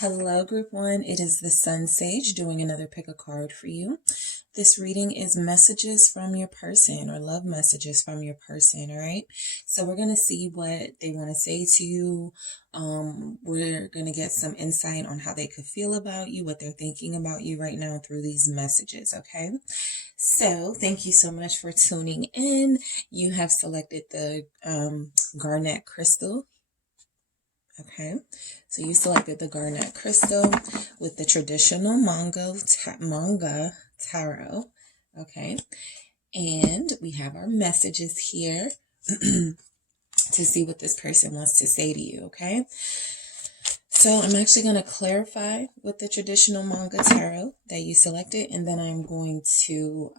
Hello, Group 1. It is the SunSage doing another pick a card for you. This reading is messages from your person or love messages from your person, all right? So we're going to see what they want to say to you. We're going to get some insight on how they could feel about you, what they're thinking about you right now through these messages, okay? So thank you so much for tuning in. You have selected the garnet crystal. Okay, so you selected the garnet crystal with the traditional manga tarot. Okay, and we have our messages here to see what this person wants to say to you. Okay, so I'm actually going to clarify with the traditional manga tarot that you selected, and then I'm going to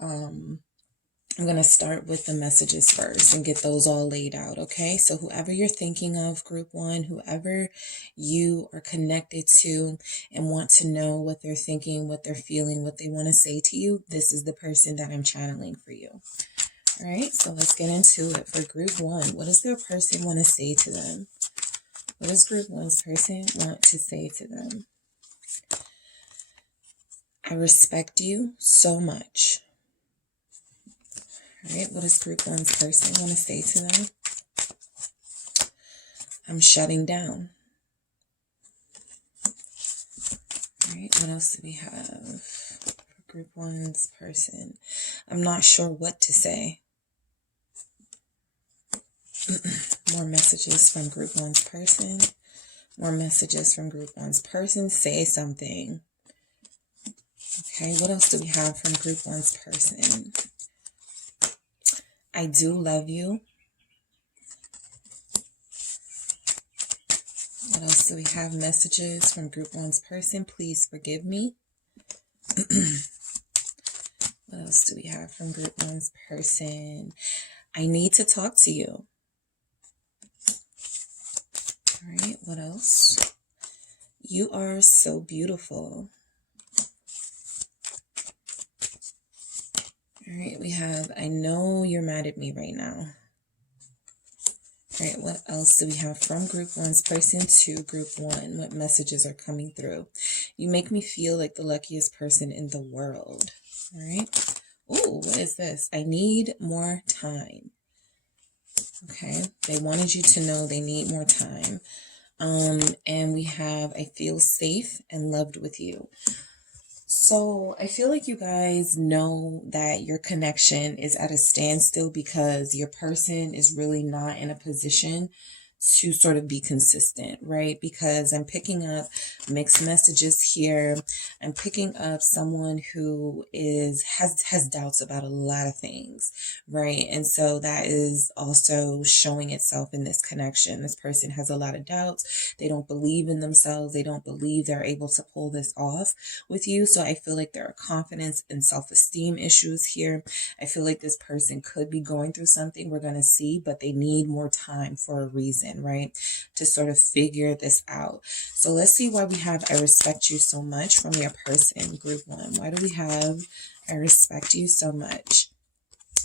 start with the messages first and get those all laid out, okay? So whoever you're thinking of, Group 1, whoever you are connected to and want to know what they're thinking, what they're feeling, what they want to say to you, this is the person that I'm channeling for you. All right, so let's get into it. For Group 1, what does their person want to say to them? What does Group 1's person want to say to them? I respect you so much. All right, what does Group 1's person want to say to them? I'm shutting down. All right, what else do we have for Group 1's person? I'm not sure what to say. More messages from Group 1's person. More messages from Group 1's person. Say something. Okay, what else do we have from Group 1's person? I do love you. What else do we have? Messages from Group 1's person. Please forgive me. What else do we have from Group 1's person? I need to talk to you. All right, what else? You are so beautiful. All right, we have, I know you're mad at me right now. All right, what else do we have from Group 1's person to Group 1? What messages are coming through? You make me feel like the luckiest person in the world. All right. Oh, what is this? I need more time. Okay, they wanted you to know they need more time. And we have, I feel safe and loved with you. So I feel like you guys know that your connection is at a standstill because your person is really not in a position to sort of be consistent, right? Because I'm picking up mixed messages here. I'm picking up someone who has doubts about a lot of things, right? And so that is also showing itself in this connection. This person has a lot of doubts. They don't believe in themselves. They don't believe they're able to pull this off with you. So I feel like there are confidence and self-esteem issues here. I feel like this person could be going through something, we're going to see, but they need more time for a reason, right? To sort of figure this out. So let's see why we have I respect you so much from your person, Group 1. Why do we have I respect you so much?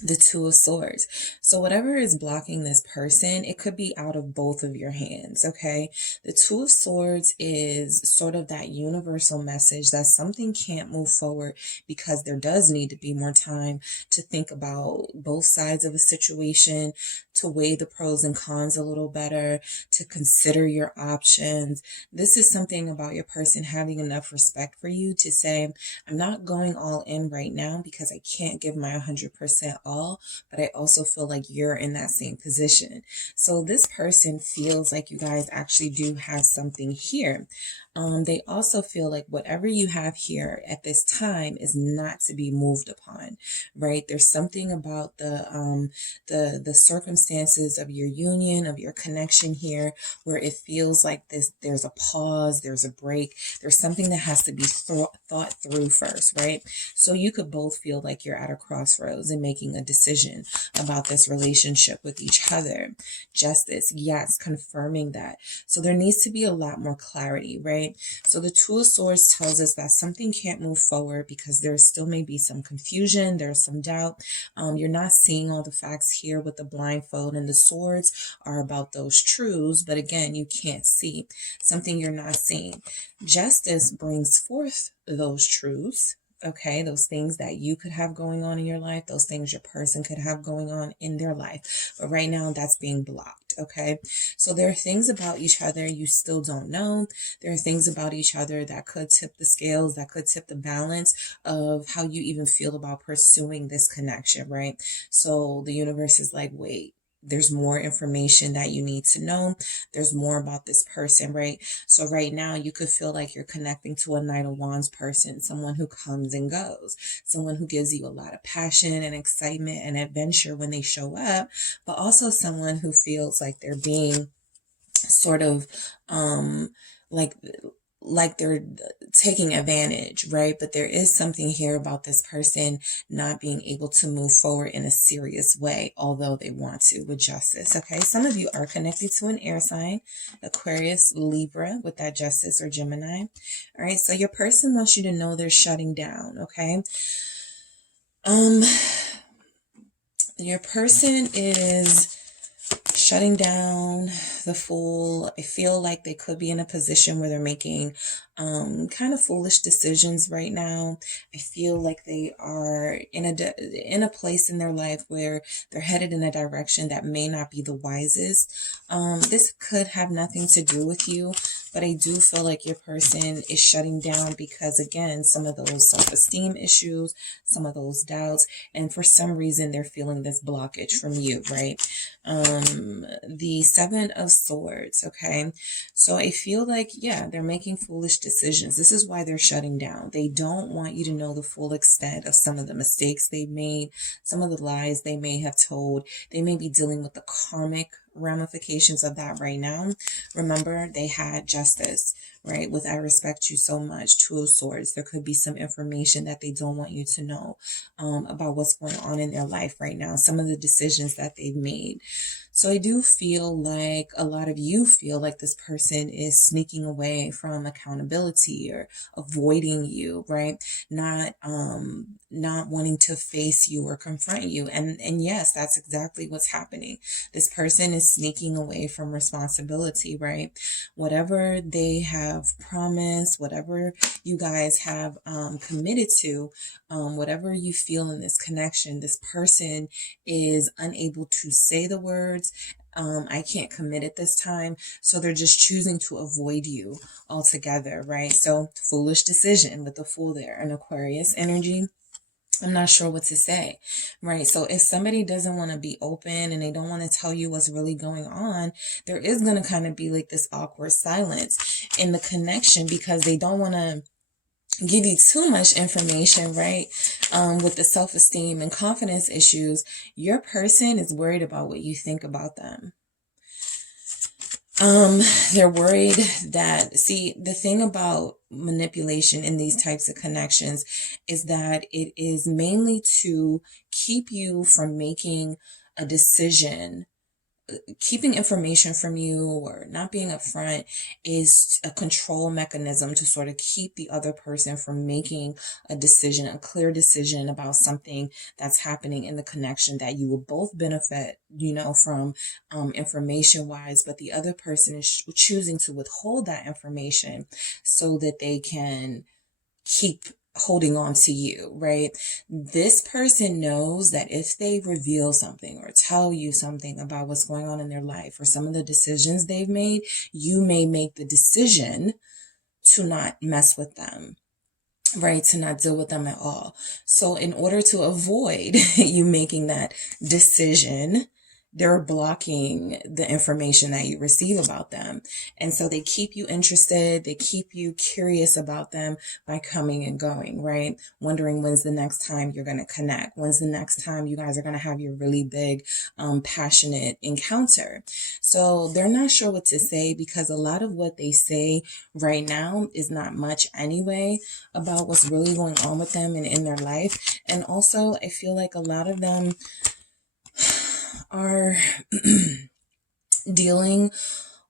The Two of Swords. So whatever is blocking this person, it could be out of both of your hands, okay? The Two of Swords is sort of that universal message that something can't move forward because there does need to be more time to think about both sides of a situation, to weigh the pros and cons a little better, to consider your options. This is something about your person having enough respect for you to say, I'm not going all in right now because I can't give my 100% all, but I also feel like you're in that same position. So this person feels like you guys actually do have something here. They also feel like whatever you have here at this time is not to be moved upon, right? There's something about the circumstances of your union, of your connection here, where it feels like there's a pause, there's a break, there's something that has to be thought through first, right? So you could both feel like you're at a crossroads and making a decision about this relationship with each other. Justice, yes, confirming that. So there needs to be a lot more clarity, right? right? So the Two of Swords tells us that something can't move forward because there still may be some confusion, there's some doubt. You're not seeing all the facts here with the blindfold, and the swords are about those truths, but again, you can't see something you're not seeing. Justice brings forth those truths. Okay, those things that you could have going on in your life, those things your person could have going on in their life. But right now, that's being blocked. Okay, so there are things about each other you still don't know. There are things about each other that could tip the scales, that could tip the balance of how you even feel about pursuing this connection, right? So the universe is like, wait, there's more information that you need to know. There's more about this person, right? So right now you could feel like you're connecting to a Knight of Wands person, someone who comes and goes, someone who gives you a lot of passion and excitement and adventure when they show up, but also someone who feels like they're being sort of like they're taking advantage, right? But there is something here about this person not being able to move forward in a serious way, although they want to, with justice. Okay, some of you are connected to an air sign, Aquarius, Libra, with that Justice, or Gemini. All right, so your person wants you to know they're shutting down. Okay, your person is shutting down. The Fool. I feel like they could be in a position where they're making kind of foolish decisions right now. I feel like they are in a place in their life where they're headed in a direction that may not be the wisest. This could have nothing to do with you, but I do feel like your person is shutting down because, again, some of those self-esteem issues, some of those doubts, and for some reason they're feeling this blockage from you, right? The Seven of Swords, okay? So I feel like, yeah, they're making foolish decisions. This is why they're shutting down. They don't want you to know the full extent of some of the mistakes they've made, some of the lies they may have told. They may be dealing with the karmic ramifications of that right now. Remember, they had Justice, right? With I respect you so much, Two of Swords. There could be some information that they don't want you to know about what's going on in their life right now, some of the decisions that they've made. So I do feel like a lot of you feel like this person is sneaking away from accountability or avoiding you, right? Not wanting to face you or confront you. And yes, that's exactly what's happening. This person is sneaking away from responsibility, right? Whatever they have promised, whatever you guys have committed to, whatever you feel in this connection, this person is unable to say the words, I can't commit at this time. So they're just choosing to avoid you altogether, right? So foolish decision with the Fool there, an Aquarius energy. I'm not sure what to say, right? So if somebody doesn't want to be open and they don't want to tell you what's really going on, there is going to kind of be like this awkward silence in the connection because they don't want to give you too much information, right? With the self-esteem and confidence issues, your person is worried about what you think about them. They're worried that, see, the thing about manipulation in these types of connections is that it is mainly to keep you from making a decision. Keeping information from you or not being upfront is a control mechanism to sort of keep the other person from making a decision, a clear decision about something that's happening in the connection that you will both benefit, from information wise, but the other person is choosing to withhold that information so that they can keep holding on to you, right? This person knows that if they reveal something or tell you something about what's going on in their life or some of the decisions they've made, you may make the decision to not mess with them, right? To not deal with them at all. So in order to avoid you making that decision, they're blocking the information that you receive about them. And so they keep you interested. They keep you curious about them by coming and going, right? Wondering when's the next time you're going to connect? When's the next time you guys are going to have your really big, passionate encounter? So they're not sure what to say because a lot of what they say right now is not much anyway about what's really going on with them and in their life. And also, I feel like a lot of them are dealing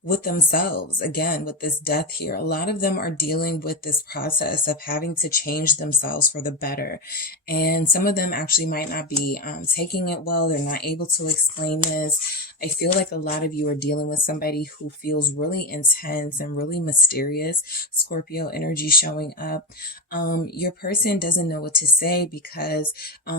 with themselves. Again, with this death here, a lot of them are dealing with this process of having to change themselves for the better. And some of them actually might not be taking it well. They're not able to explain this. I feel like a lot of you are dealing with somebody who feels really intense and really mysterious. Scorpio energy showing up. Your person doesn't know what to say because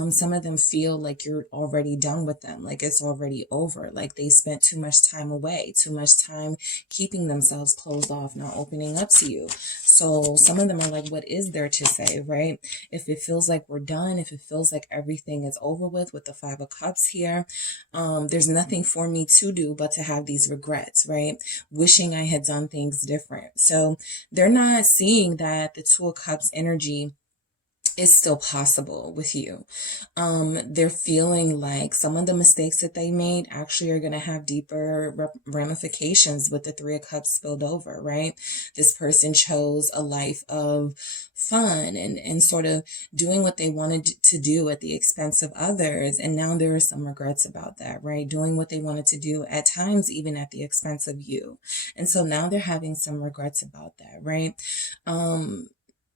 some of them feel like you're already done with them, like it's already over, like they spent too much time away, too much time keeping themselves closed off, not opening up to you. So some of them are like, what is there to say, right? If it feels like we're done, if it feels like everything is over with the Five of Cups here, there's nothing for me to do but to have these regrets, right? Wishing I had done things different. So they're not seeing that the Two of Cups energy is still possible with you. They're feeling like some of the mistakes that they made actually are going to have deeper ramifications with the Three of Cups spilled over, right? This person chose a life of fun and sort of doing what they wanted to do at the expense of others. And now there are some regrets about that, right? Doing what they wanted to do at times, even at the expense of you. And so now they're having some regrets about that, right?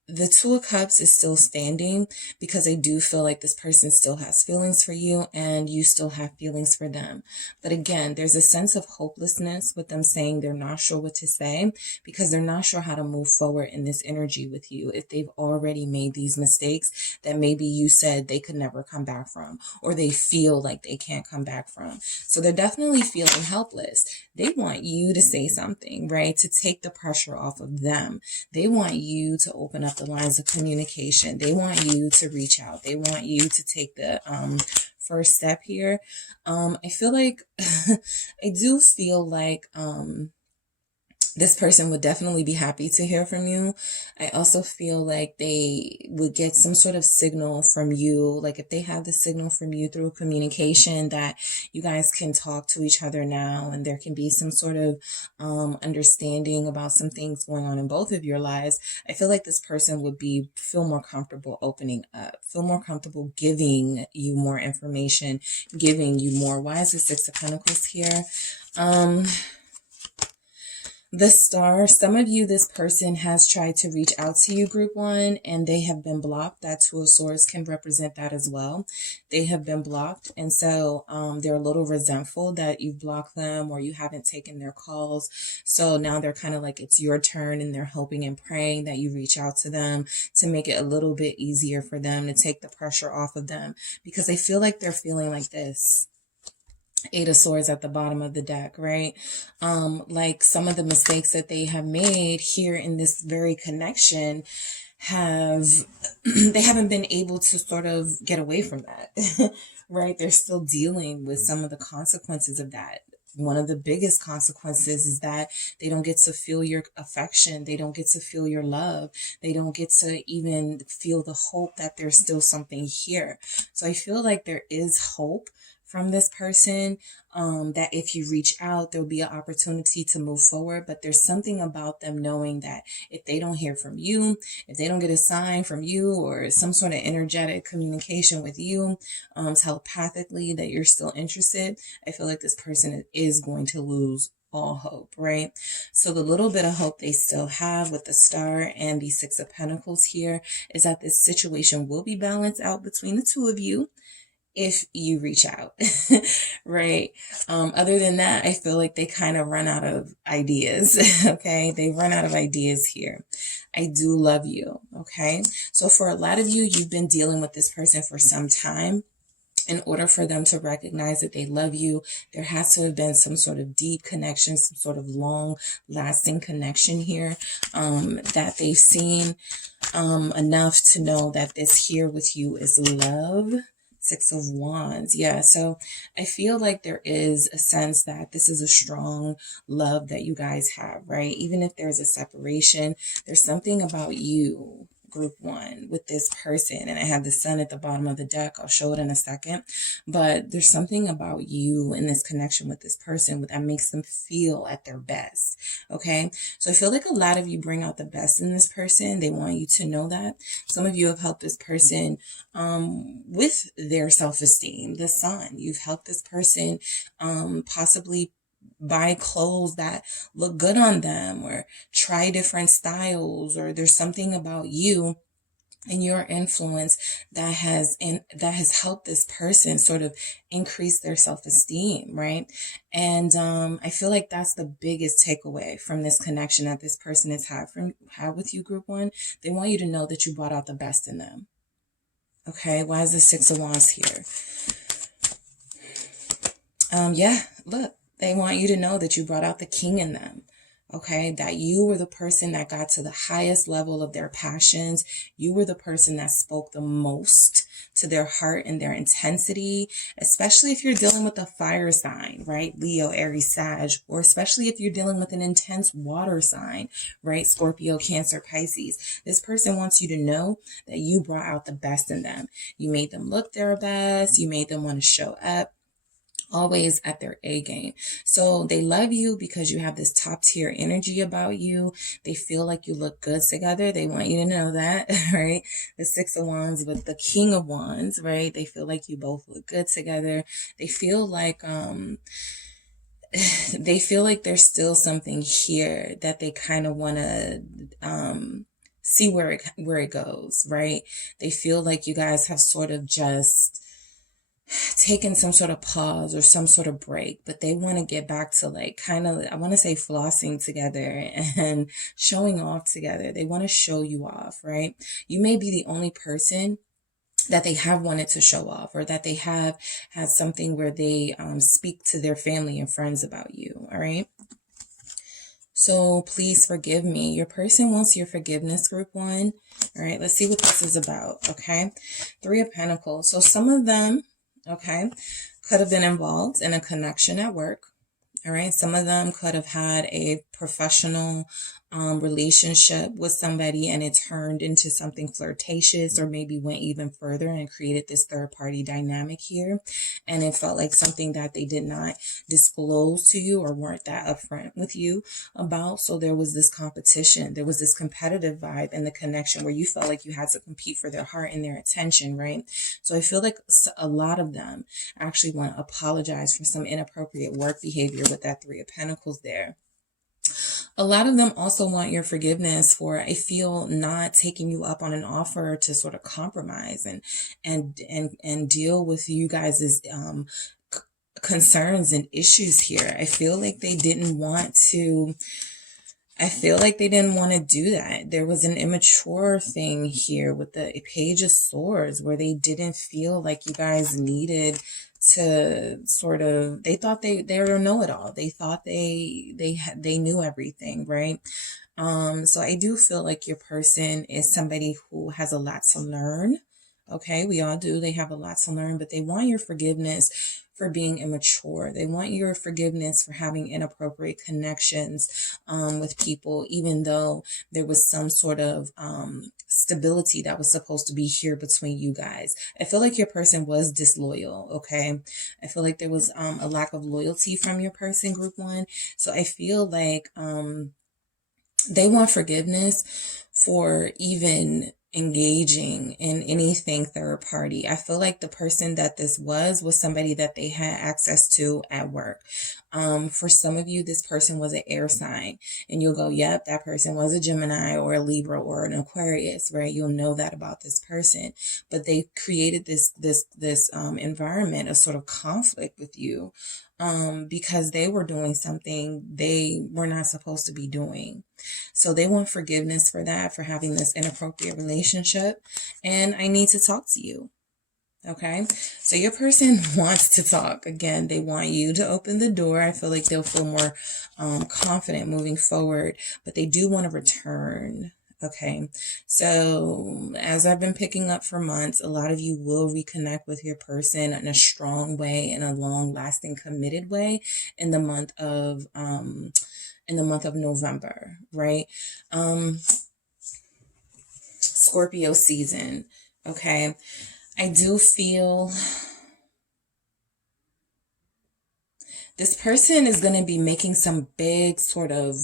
The Two of Cups is still standing because I do feel like this person still has feelings for you and you still have feelings for them. But again, there's a sense of hopelessness with them saying they're not sure what to say because they're not sure how to move forward in this energy with you if they've already made these mistakes that maybe you said they could never come back from, or they feel like they can't come back from. So they're definitely feeling helpless. They want you to say something, right? To take the pressure off of them. They want you to open up the lines of communication. They want you to reach out. They want you to take the first step here. I feel like I do feel like this person would definitely be happy to hear from you. I also feel like they would get some sort of signal from you. Like if they have the signal from you through communication that you guys can talk to each other now and there can be some sort of understanding about some things going on in both of your lives. I feel like this person would feel more comfortable opening up, feel more comfortable giving you more information, giving you more. Why is the Six of Pentacles here? The Star, some of you, this person has tried to reach out to you, group one, and they have been blocked. That Two of Swords can represent that as well. They have been blocked, and so they're a little resentful that you've blocked them or you haven't taken their calls. So now they're kind of like it's your turn, and they're hoping and praying that you reach out to them to make it a little bit easier for them, to take the pressure off of them, because I feel like they're feeling like this. Eight of Swords at the bottom of the deck, right? Like some of the mistakes that they have made here in this very connection they haven't been able to sort of get away from that, right? They're still dealing with some of the consequences of that. One of the biggest consequences is that they don't get to feel your affection. They don't get to feel your love. They don't get to even feel the hope that there's still something here. So I feel like there is hope from this person, that if you reach out, there'll be an opportunity to move forward. But there's something about them knowing that if they don't hear from you, if they don't get a sign from you or some sort of energetic communication with you, telepathically, that you're still interested, I feel like this person is going to lose all hope, right? So the little bit of hope they still have with the Star and the Six of Pentacles here is that this situation will be balanced out between the two of you if you reach out, right? Other than that, I feel like they kind of run out of ideas, okay? They run out of ideas here. I do love you, okay? So for a lot of you, you've been dealing with this person for some time. In order for them to recognize that they love you, there has to have been some sort of deep connection, some sort of long-lasting connection here, that they've seen enough to know that this here with you is love. Six of Wands. Yeah, so I feel like there is a sense that this is a strong love that you guys have, right? Even if there's a separation, there's something about you, group one, with this person. And I have the Sun at the bottom of the deck. I'll show it in a second. But there's something about you in this connection with this person that makes them feel at their best. Okay? So I feel like a lot of you bring out the best in this person. They want you to know that. Some of you have helped this person with their self-esteem. The Sun. You've helped this person possibly buy clothes that look good on them, or try different styles, or there's something about you and your influence that has helped this person sort of increase their self-esteem, right? And I feel like that's the biggest takeaway from this connection that this person has had with you, group one. They want you to know that you brought out the best in them. Okay, why is the Six of Wands here? Yeah, look, they want you to know that you brought out the king in them. Okay, that you were the person that got to the highest level of their passions. You were the person that spoke the most to their heart and their intensity, especially if you're dealing with a fire sign, right? Leo, Aries, Sag, or especially if you're dealing with an intense water sign, right? Scorpio, Cancer, Pisces. This person wants you to know that you brought out the best in them. You made them look their best. You made them want to show up, always at their A game. So they love you because you have this top tier energy about you. They feel like you look good together. They want you to know that, right? The Six of Wands with the King of Wands, right? They feel like you both look good together. They feel like, there's still something here that they kind of want to, see where it goes, right? They feel like you guys have sort of just taken some sort of pause or some sort of break, but they want to get back to like kind of, I want to say flossing together and showing off together. They want to show you off, right? You may be the only person that they have wanted to show off, or that they have had something where they speak to their family and friends about you, all right? So please forgive me. Your person wants your forgiveness, group one. All right, let's see what this is about, okay? Three of Pentacles. So some of them, okay, could have been involved in a connection at work. All right. Some of them could have had a professional relationship with somebody and it turned into something flirtatious, or maybe went even further and created this third party dynamic here. And it felt like something that they did not disclose to you or weren't that upfront with you about. So there was this competition. There was this competitive vibe in the connection where you felt like you had to compete for their heart and their attention, right? So I feel like a lot of them actually want to apologize for some inappropriate work behavior with that Three of Pentacles there. A lot of them also want your forgiveness for, I feel, not taking you up on an offer to sort of compromise and deal with you guys' concerns and issues here. I feel like they didn't want to. I feel like they didn't want to do that. There was an immature thing here with the Page of Swords where they didn't feel like you guys needed to sort of, they thought they were a know-it-all. They thought they knew everything, right? So I do feel like your person is somebody who has a lot to learn. Okay, we all do. They have a lot to learn, but they want your forgiveness for being immature. They want your forgiveness for having inappropriate connections with people, even though there was some sort of stability that was supposed to be here between you guys. I feel like your person was disloyal, okay? I feel like there was a lack of loyalty from your person, group one. So I feel like they want forgiveness for even engaging in anything third party. I feel like the person that this was somebody that they had access to at work. For some of you, this person was an air sign, and you'll go, yep, that person was a Gemini or a Libra or an Aquarius, right? You'll know that about this person, but they created this environment of sort of conflict with you, because they were doing something they were not supposed to be doing. So they want forgiveness for that, for having this inappropriate relationship. And I need to talk to you. Okay. So your person wants to talk. Again, they want you to open the door. I feel like they'll feel more confident moving forward, but they do want to return. Okay. So as I've been picking up for months, a lot of you will reconnect with your person in a strong way, in a long lasting committed way in the month of November, right? Scorpio season. Okay. I do feel this person is going to be making some big sort of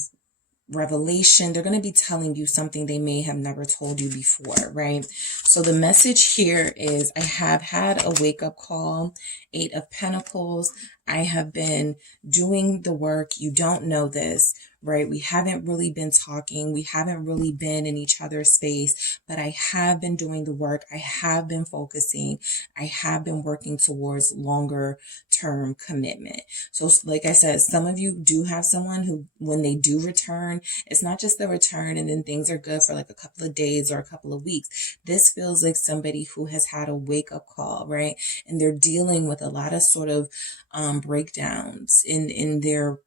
revelation. They're going to be telling you something they may have never told you before, right? So the message here is, I have had a wake-up call. 8 of Pentacles. I have been doing the work. You don't know this, right? We haven't really been talking. We haven't really been in each other's space, but I have been doing the work. I have been focusing. I have been working towards longer term commitment. So like I said, some of you do have someone who, when they do return, it's not just the return and then things are good for like a couple of days or a couple of weeks. This feels like somebody who has had a wake-up call, right? And they're dealing with a lot of sort of breakdowns in their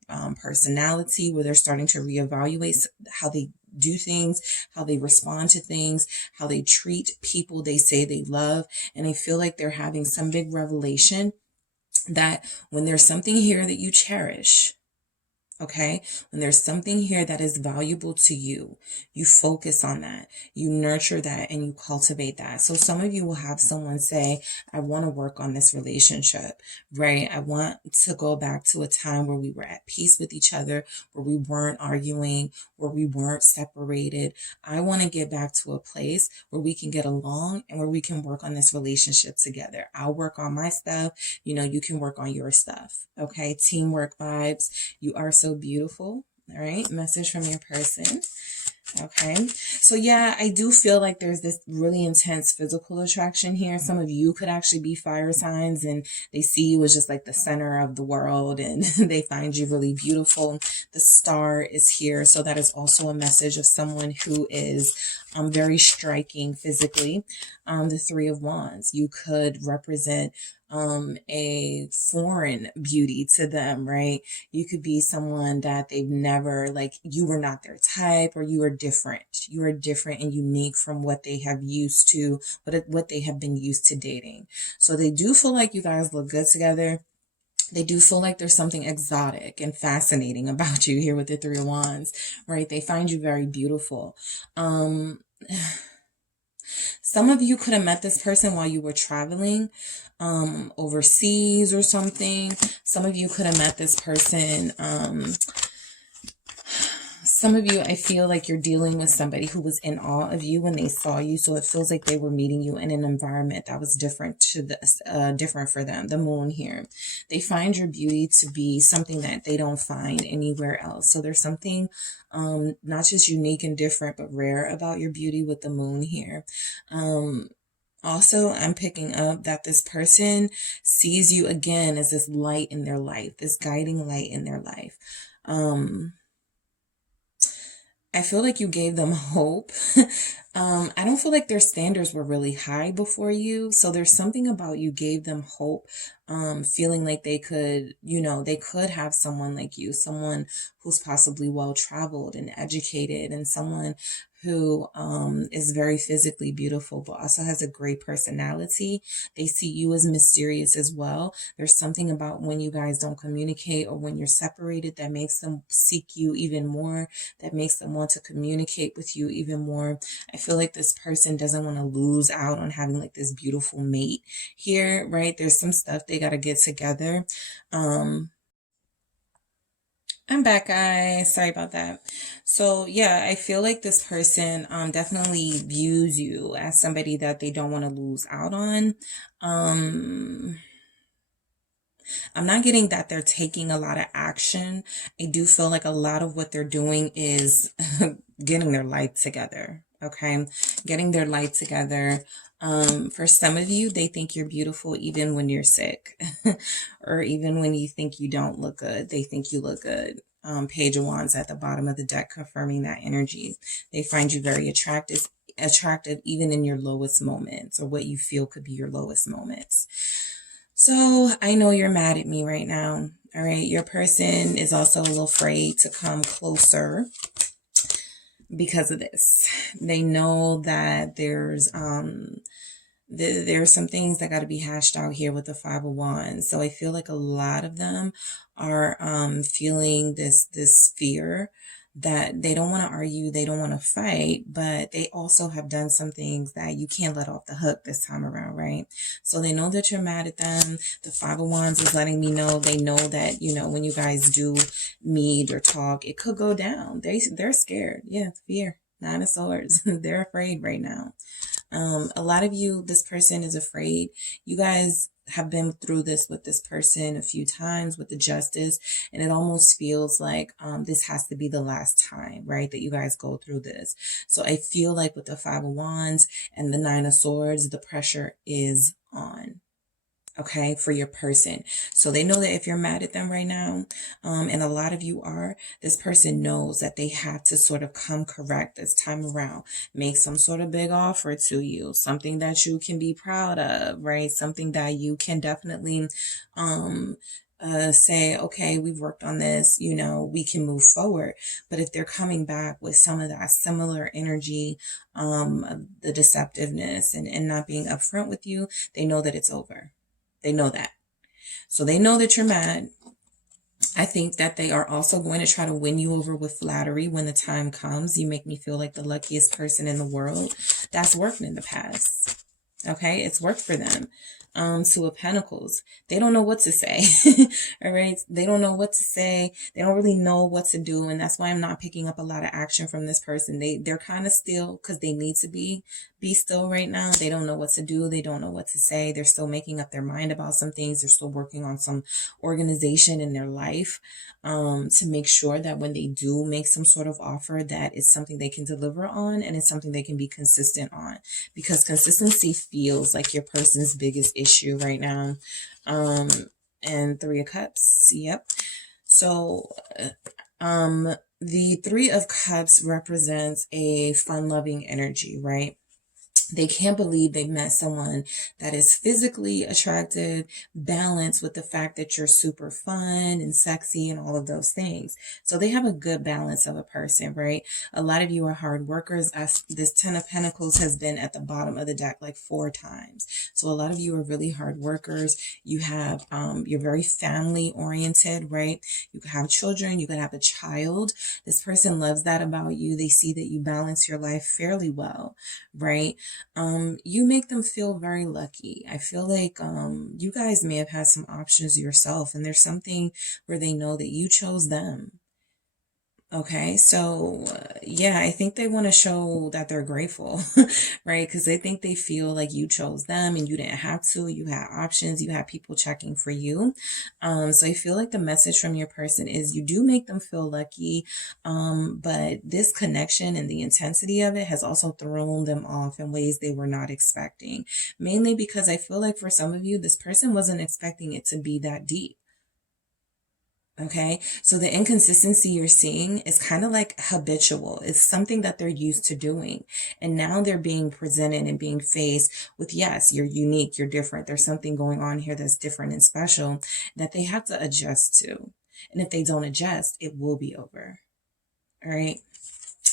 personality, where they're starting to reevaluate how they do things, how they respond to things, how they treat people they say they love. And I feel like they're having some big revelation that when there's something here that you cherish, okay, when there's something here that is valuable to you, you focus on that, you nurture that, and you cultivate that. So some of you will have someone say, I want to work on this relationship, right? I want to go back to a time where we were at peace with each other, where we weren't arguing, where we weren't separated. I want to get back to a place where we can get along and where we can work on this relationship together. I'll work on my stuff. You know, you can work on your stuff. Okay. Teamwork vibes. You are so beautiful. All right. Message from your person. Okay. So yeah, I do feel like there's this really intense physical attraction here. Some of you could actually be fire signs and they see you as just like the center of the world and they find you really beautiful. The star is here. So that is also a message of someone who is very striking physically. The 3 of Wands, you could represent a foreign beauty to them, right? You could be someone that they've never, like, you were not their type, or you are different. You are different and unique from what they have used to, what they have been used to dating. So they do feel like you guys look good together. They do feel like there's something exotic and fascinating about you here with the 3 of Wands, right? They find you very beautiful. Some of you could have met this person while you were traveling overseas or something. Some of you could have met this person. Some of you, I feel like you're dealing with somebody who was in awe of you when they saw you. So it feels like they were meeting you in an environment that was different different for them. The Moon here. They find your beauty to be something that they don't find anywhere else. So there's something not just unique and different, but rare about your beauty with the Moon here. Also, I'm picking up that this person sees you again as this light in their life, this guiding light in their life. I feel like you gave them hope. I don't feel like their standards were really high before you. So there's something about you gave them hope, feeling like they could, they could have someone like you, someone who's possibly well-traveled and educated, and someone who is very physically beautiful, but also has a great personality. They see you as mysterious as well. There's something about when you guys don't communicate or when you're separated that makes them seek you even more, that makes them want to communicate with you even more. I feel like this person doesn't want to lose out on having like this beautiful mate here, right? There's some stuff they got to get together. I'm back, guys. Sorry about that. So yeah, I feel like this person definitely views you as somebody that they don't want to lose out on. I'm not getting that they're taking a lot of action. I do feel like a lot of what they're doing is getting their life together. Okay, getting their life together. For some of you, they think you're beautiful even when you're sick or even when you think you don't look good. They think you look good. Page of Wands at the bottom of the deck, confirming that energy. They find you very attractive even in your lowest moments, or what you feel could be your lowest moments. So I know you're mad at me right now. All right. Your person is also a little afraid to come closer because of this. They know that there's some things that got to be hashed out here with the 5 of Wands. So I feel like a lot of them are feeling this fear that they don't want to argue, they don't want to fight, but they also have done some things that you can't let off the hook this time around, right? So they know that you're mad at them. The Five of Wands is letting me know they know that, you know, when you guys do meet or talk, it could go down. They're scared. Yeah, fear. Nine of Swords. They're afraid right now. A lot of you, this person is afraid. You guys have been through this with this person a few times with the Justice, and it almost feels like this has to be the last time, right, that you guys go through this. So I feel like with the Five of Wands and the Nine of Swords, the pressure is on. Okay, for your person. So they know that if you're mad at them right now, and a lot of you are, this person knows that they have to sort of come correct this time around, make some sort of big offer to you, something that you can be proud of, right? Something that you can definitely say, okay, we've worked on this, you know, we can move forward. But if they're coming back with some of that similar energy, the deceptiveness and not being upfront with you, they know that it's over. They know that. So they know that you're mad. I think that they are also going to try to win you over with flattery when the time comes. You make me feel like the luckiest person in the world. That's worked in the past. Okay, it's worked for them. Two of Pentacles. They don't know what to say. All right. They don't know what to say. They don't really know what to do. And that's why I'm not picking up a lot of action from this person. They're kind of still because they need to be still right now. They don't know what to do. They don't know what to say. They're still making up their mind about some things. They're still working on some organization in their life, to make sure that when they do make some sort of offer, that it's something they can deliver on and it's something they can be consistent on, because consistency feels like your person's biggest issue right now. And Three of Cups. Yep. So, the Three of Cups represents a fun-loving energy, right? They can't believe they met someone that is physically attractive, balanced with the fact that you're super fun and sexy and all of those things. So they have a good balance of a person, right? A lot of you are hard workers. This Ten of Pentacles has been at the bottom of the deck like 4 times. So a lot of you are really hard workers. You have, you're very family oriented, right? You could have children. You could have a child. This person loves that about you. They see that you balance your life fairly well, right? You make them feel very lucky. I feel like you guys may have had some options yourself, and there's something where they know that you chose them. Okay, so yeah, I think they want to show that they're grateful, right? Because they think they feel like you chose them and you didn't have to. You had options, you had people checking for you. So I feel like the message from your person is you do make them feel lucky, but this connection and the intensity of it has also thrown them off in ways they were not expecting. Mainly because I feel like for some of you, this person wasn't expecting it to be that deep. Okay, so the inconsistency you're seeing is kind of like habitual. It's something that they're used to doing. And now they're being presented and being faced with, yes, you're unique, you're different. There's something going on here that's different and special that they have to adjust to. And if they don't adjust, it will be over. All right.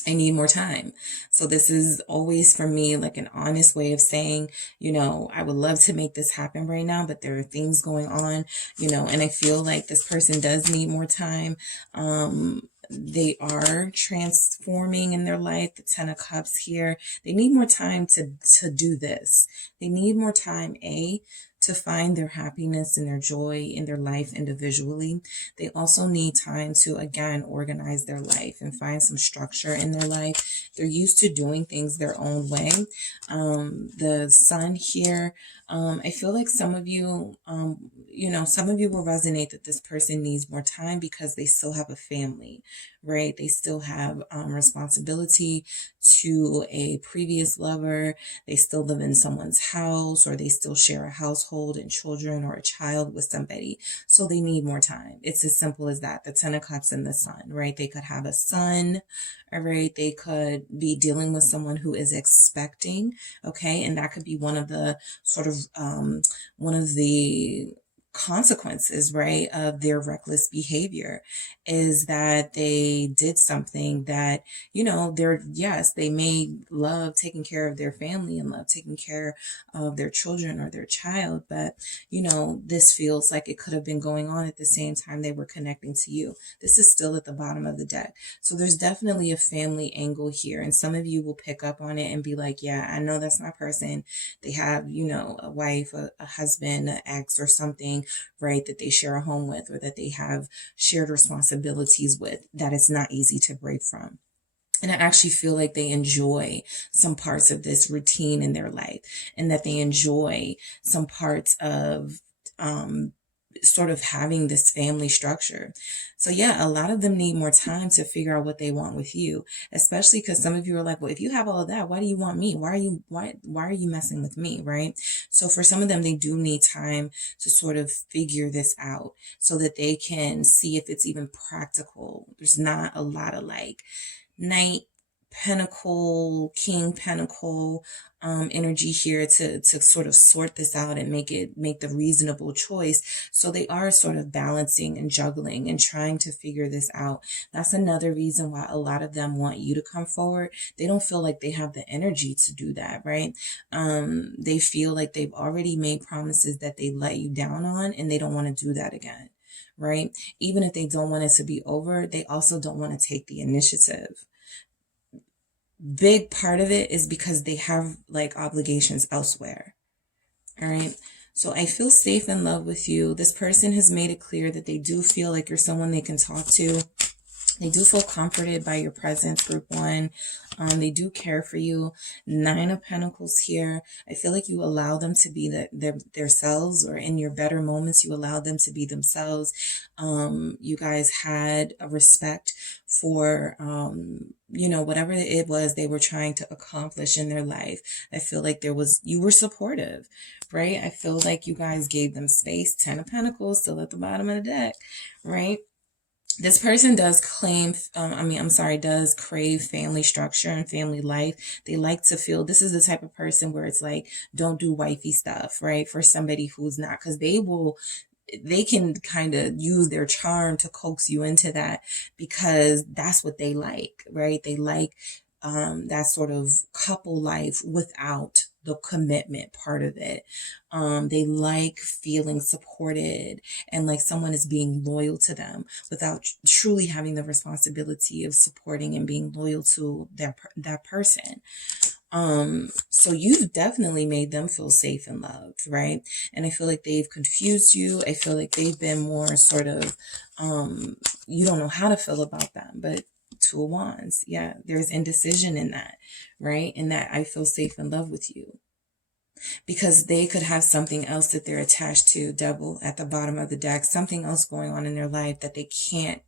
I need more time. So this is always for me like an honest way of saying, you know, I would love to make this happen right now, but there are things going on, you know, and I feel like this person does need more time. They are transforming in their life. The Ten of Cups here. They need more time to do this. They need more time, to find their happiness and their joy in their life individually. They also need time to, again, organize their life and find some structure in their life. They're used to doing things their own way. The Sun here, I feel like some of you, some of you will resonate that this person needs more time because they still have a family, right? They still have responsibility to a previous lover. They still live in someone's house, or they still share a household and children or a child with somebody. So they need more time. It's as simple as that. The Ten of Cups and the Sun, right? They could have a son, all right? They could be dealing with someone who is expecting, okay? And that could be one of the sort of, one of the consequences, right, of their reckless behavior, is that they did something that, you know, yes, they may love taking care of their family and love taking care of their children or their child, but, you know, this feels like it could have been going on at the same time they were connecting to you. This is still at the bottom of the deck. So there's definitely a family angle here, and some of you will pick up on it and be like, yeah, I know that's my person. They have, you know, a wife, a husband, an ex or something, right, that they share a home with, or that they have shared responsibilities with, that it's not easy to break from. And I actually feel like they enjoy some parts of this routine in their life, and that they enjoy some parts of sort of having this family structure. So yeah, a lot of them need more time to figure out what they want with you, especially because some of you are like, well, if you have all of that, why do you want me? Why are you messing with me? Right? So for some of them, they do need time to sort of figure this out so that they can see if it's even practical. There's not a lot of like Knight Pentacle, King Pentacle energy here to sort of sort this out and make the reasonable choice. So they are sort of balancing and juggling and trying to figure this out. That's another reason why a lot of them want you to come forward. They don't feel like they have the energy to do that, right? They feel like they've already made promises that they let you down on, and they don't want to do that again, right? Even if they don't want it to be over, they also don't want to take the initiative. Big part of it is because they have like obligations elsewhere. All right. So I feel safe in love with you. This person has made it clear that they do feel like you're someone they can talk to. They do feel comforted by your presence, group one. They do care for you. 9 of Pentacles here. I feel like you allow them to be themselves, or in your better moments, you allow them to be themselves. You guys had a respect for, you know, whatever it was they were trying to accomplish in their life. I feel like you were supportive, right? I feel like you guys gave them space. 10 of Pentacles still at the bottom of the deck, right? This person does does crave family structure and family life. They like to feel, this is the type of person where it's like, don't do wifey stuff, right? For somebody who's not, because they can kind of use their charm to coax you into that, because that's what they like, right? They like that sort of couple life without the commitment part of it. They like feeling supported and like someone is being loyal to them without truly having the responsibility of supporting and being loyal to that person. So you've definitely made them feel safe and loved, right? And I feel like they've confused you. I feel like they've been more sort of, you don't know how to feel about them, but 2 of Wands. Yeah, there's indecision in that, right? In that I feel safe in love with you. Because they could have something else that they're attached to, Devil at the bottom of the deck, something else going on in their life that they can't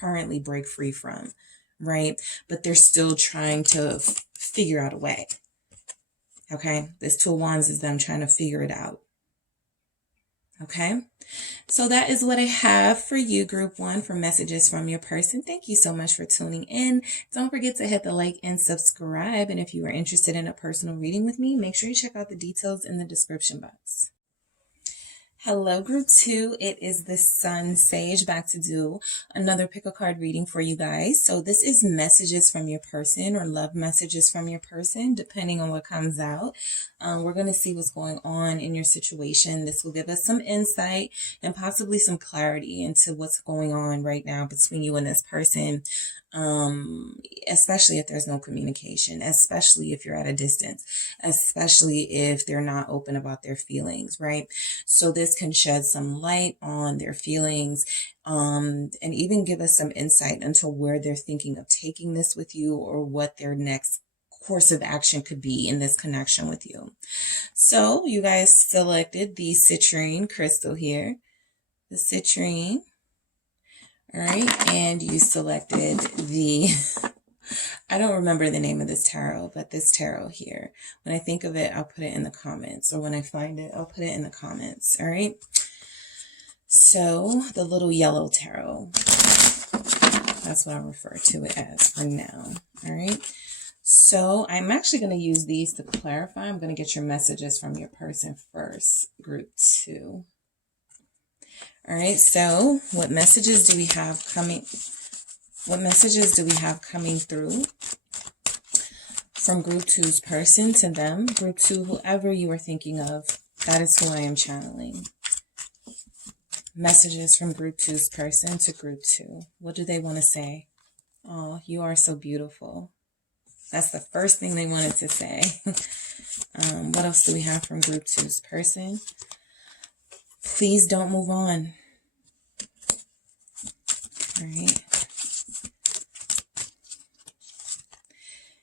currently break free from, right? But they're still trying to figure out a way. Okay, this 2 of Wands is them trying to figure it out. Okay, so that is what I have for you, group one, for messages from your person. Thank you so much for tuning in. Don't forget to hit the like and subscribe. And if you are interested in a personal reading with me, make sure you check out the details in the description box. Hello, group two. It is the SunSage back to do another pick a card reading for you guys. So this is messages from your person, or love messages from your person, depending on what comes out. We're going to see what's going on in your situation. This will give us some insight and possibly some clarity into what's going on right now between you and this person. Especially if there's no communication, especially if you're at a distance, especially if they're not open about their feelings, right? So this can shed some light on their feelings, and even give us some insight into where they're thinking of taking this with you, or what their next course of action could be in this connection with you. So you guys selected the citrine crystal here, the citrine. All right, and you selected I don't remember the name of this tarot, but this tarot here. When I think of it, I'll put it in the comments, or when I find it, I'll put it in the comments. All right. So the little yellow tarot, that's what I refer to it as for now. All right. So I'm actually going to use these to clarify. I'm going to get your messages from your person first, group two. All right, so what messages do we have coming? What messages do we have coming through from Group 2's person to them? Group 2, whoever you are thinking of, that is who I am channeling. Messages from Group 2's person to Group 2. What do they want to say? Oh, you are so beautiful. That's the first thing they wanted to say. What else do we have from Group 2's person? Please don't move on. All right.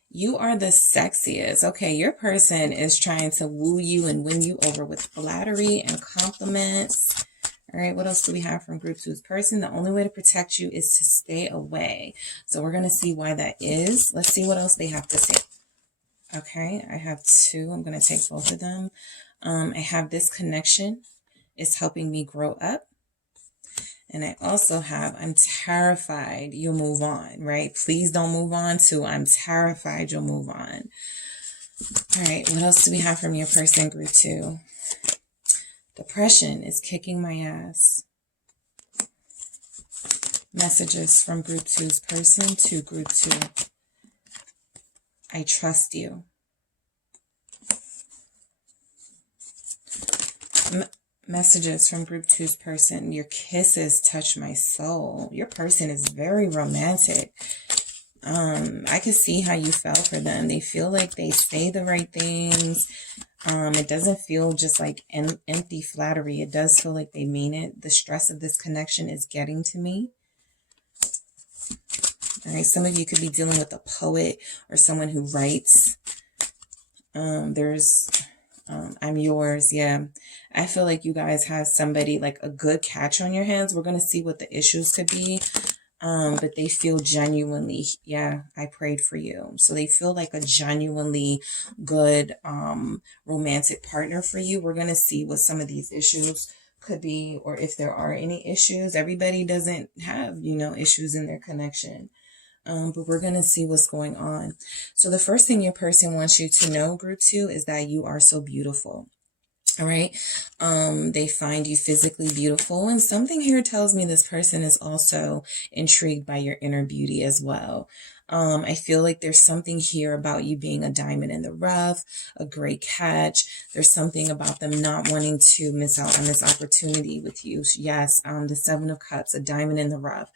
You are the sexiest. Okay, your person is trying to woo you and win you over with flattery and compliments. All right, what else do we have from Group 2's person? The only way to protect you is to stay away. So we're going to see why that is. Let's see what else they have to say. Okay, I have 2. I'm going to take both of them. I have this connection is helping me grow up. And I also have, I'm terrified you'll move on, right? Please don't move on, to I'm terrified you'll move on. All right, what else do we have from your person, Group 2? Depression is kicking my ass. Messages from Group 2's person to Group 2. I trust you. Messages from Group 2's person. Your kisses touch my soul. Your person is very romantic. I can see how you fell for them. They feel like they say the right things. It doesn't feel just like empty flattery. It does feel like they mean it. The stress of this connection is getting to me. All right, some of you could be dealing with a poet or someone who writes. I'm yours. Yeah. I feel like you guys have somebody, like a good catch on your hands. We're going to see what the issues could be. But they feel genuinely, yeah, I prayed for you. So they feel like a genuinely good, romantic partner for you. We're going to see what some of these issues could be, or if there are any issues. Everybody doesn't have, issues in their connection. But we're going to see what's going on. So the first thing your person wants you to know, Group 2, is that you are so beautiful. All right. They find you physically beautiful. And something here tells me this person is also intrigued by your inner beauty as well. I feel like there's something here about you being a diamond in the rough, a great catch. There's something about them not wanting to miss out on this opportunity with you. Yes, the 7 of Cups, a diamond in the rough.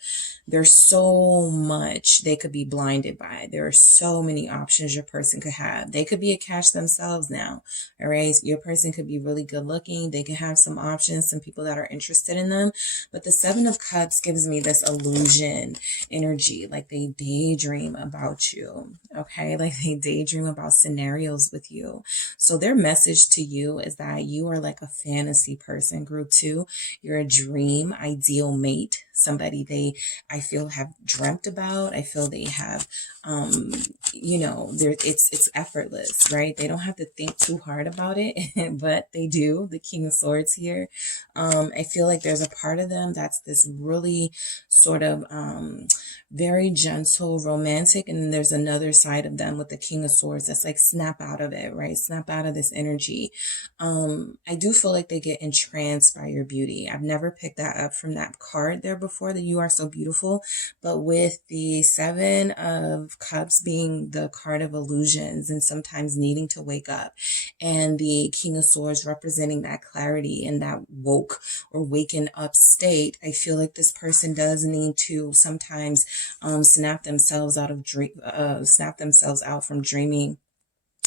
There's so much they could be blinded by. There are so many options your person could have. They could be a catch themselves now. All right. Your person could be really good looking. They could have some options, some people that are interested in them. But the 7 of Cups gives me this illusion energy, like they daydream about you. Okay. Like they daydream about scenarios with you. So their message to you is that you are like a fantasy person, Group 2. You're a dream, ideal mate. Somebody I feel have dreamt about. I feel they have, it's effortless, right? They don't have to think too hard about it, but they do. The King of Swords here. I feel like there's a part of them that's this really sort of, very gentle, romantic. And then there's another side of them with the King of Swords that's like, snap out of it, right? Snap out of this energy. I do feel like they get entranced by your beauty. I've never picked that up from that card there before, that you are so beautiful. But with the 7 of Cups being the card of illusions and sometimes needing to wake up, and the King of Swords representing that clarity and that woke or waken up state, I feel like this person does need to sometimes snap themselves out from dreaming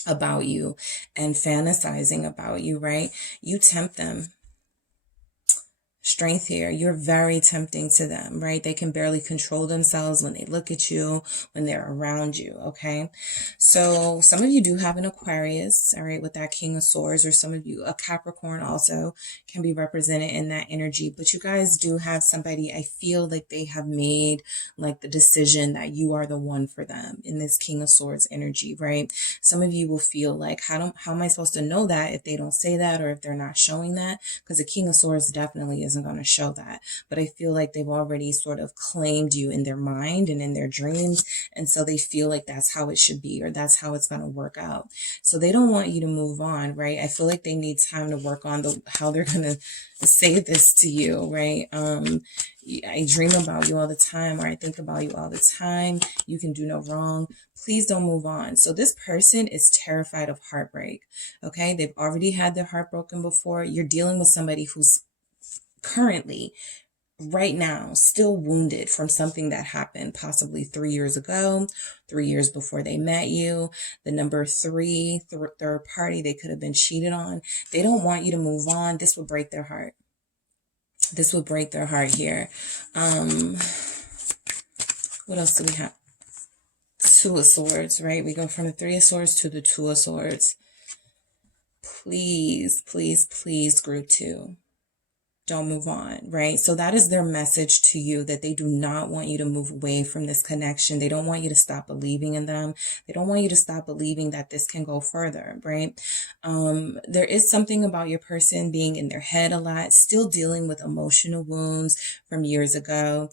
about you and fantasizing about you, right? You tempt them. Strength here. You're very tempting to them, right? They can barely control themselves when they look at you, when they're around you, okay? So some of you do have an Aquarius, all right, with that King of Swords, or some of you, a Capricorn also can be represented in that energy. But you guys do have somebody, I feel like they have made like the decision that you are the one for them in this King of Swords energy, right? Some of you will feel like, how am I supposed to know that if they don't say that, or if they're not showing that? Because the King of Swords definitely is isn't going to show that. But I feel like they've already sort of claimed you in their mind and in their dreams. And so they feel like that's how it should be, or that's how it's going to work out. So they don't want you to move on, right? I feel like they need time to work on how they're going to say this to you, right? I dream about you all the time, or I think about you all the time. You can do no wrong. Please don't move on. So this person is terrified of heartbreak. Okay. They've already had their heart broken before. You're dealing with somebody who's currently, right now, still wounded from something that happened possibly 3 years ago, 3 years before they met you. The number three, third party, they could have been cheated on. They don't want you to move on. This would break their heart. This would break their heart here. What else do we have? Two of Swords, right? We go from the Three of Swords to the Two of Swords. Please, please, please, group 2. Don't move on, right? So that is their message to you, that they do not want you to move away from this connection. They don't want you to stop believing in them. They don't want you to stop believing that this can go further, right? There is something about your person being in their head a lot, still dealing with emotional wounds from years ago,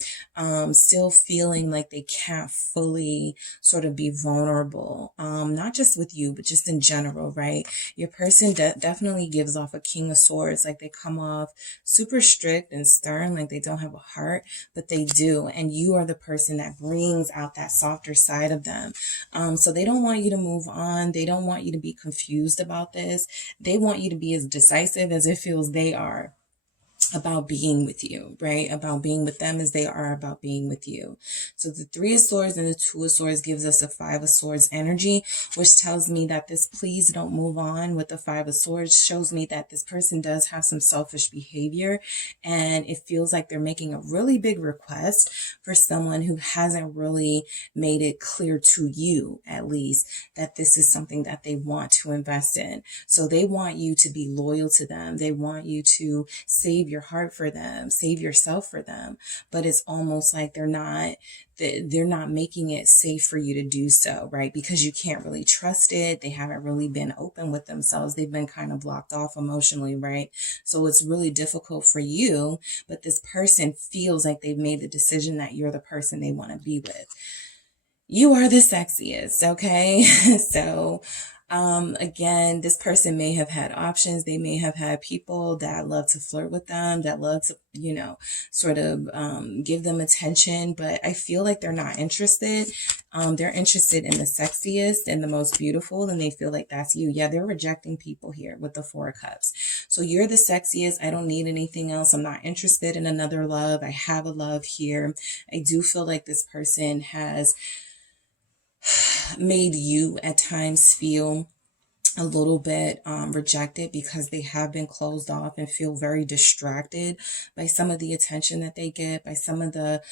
still feeling like they can't fully sort of be vulnerable, not just with you, but just in general, right? Your person definitely gives off a King of Swords, like they come off super strict and stern, like they don't have a heart, but they do. And you are the person that brings out that softer side of them. So they don't want you to move on. They don't want you to be confused about this. They want you to be as decisive as it feels they are about being with you, right? About being with them as they are about being with you. So the Three of Swords and the Two of Swords gives us a Five of Swords energy, which tells me that this please don't move on with the Five of Swords shows me that this person does have some selfish behavior, and it feels like they're making a really big request for someone who hasn't really made it clear to you, at least, that this is something that they want to invest in. So they want you to be loyal to them. They want you to save your heart for them, save yourself for them, but it's almost like they're not making it safe for you to do so, right? Because you can't really trust it. They haven't really been open with themselves. They've been kind of blocked off emotionally, right? So it's really difficult for you, but this person feels like they've made the decision that you're the person they want to be with. You are the sexiest, okay? So again, this person may have had options. They may have had people that love to flirt with them, that love to, sort of give them attention, but I feel like they're not interested. They're interested in the sexiest and the most beautiful, and they feel like that's you. Yeah, they're rejecting people here with the Four of Cups. So you're the sexiest. I don't need anything else. I'm not interested in another love. I have a love here. I do feel like this person has made you at times feel a little bit rejected, because they have been closed off and feel very distracted by some of the attention that they get, by some of the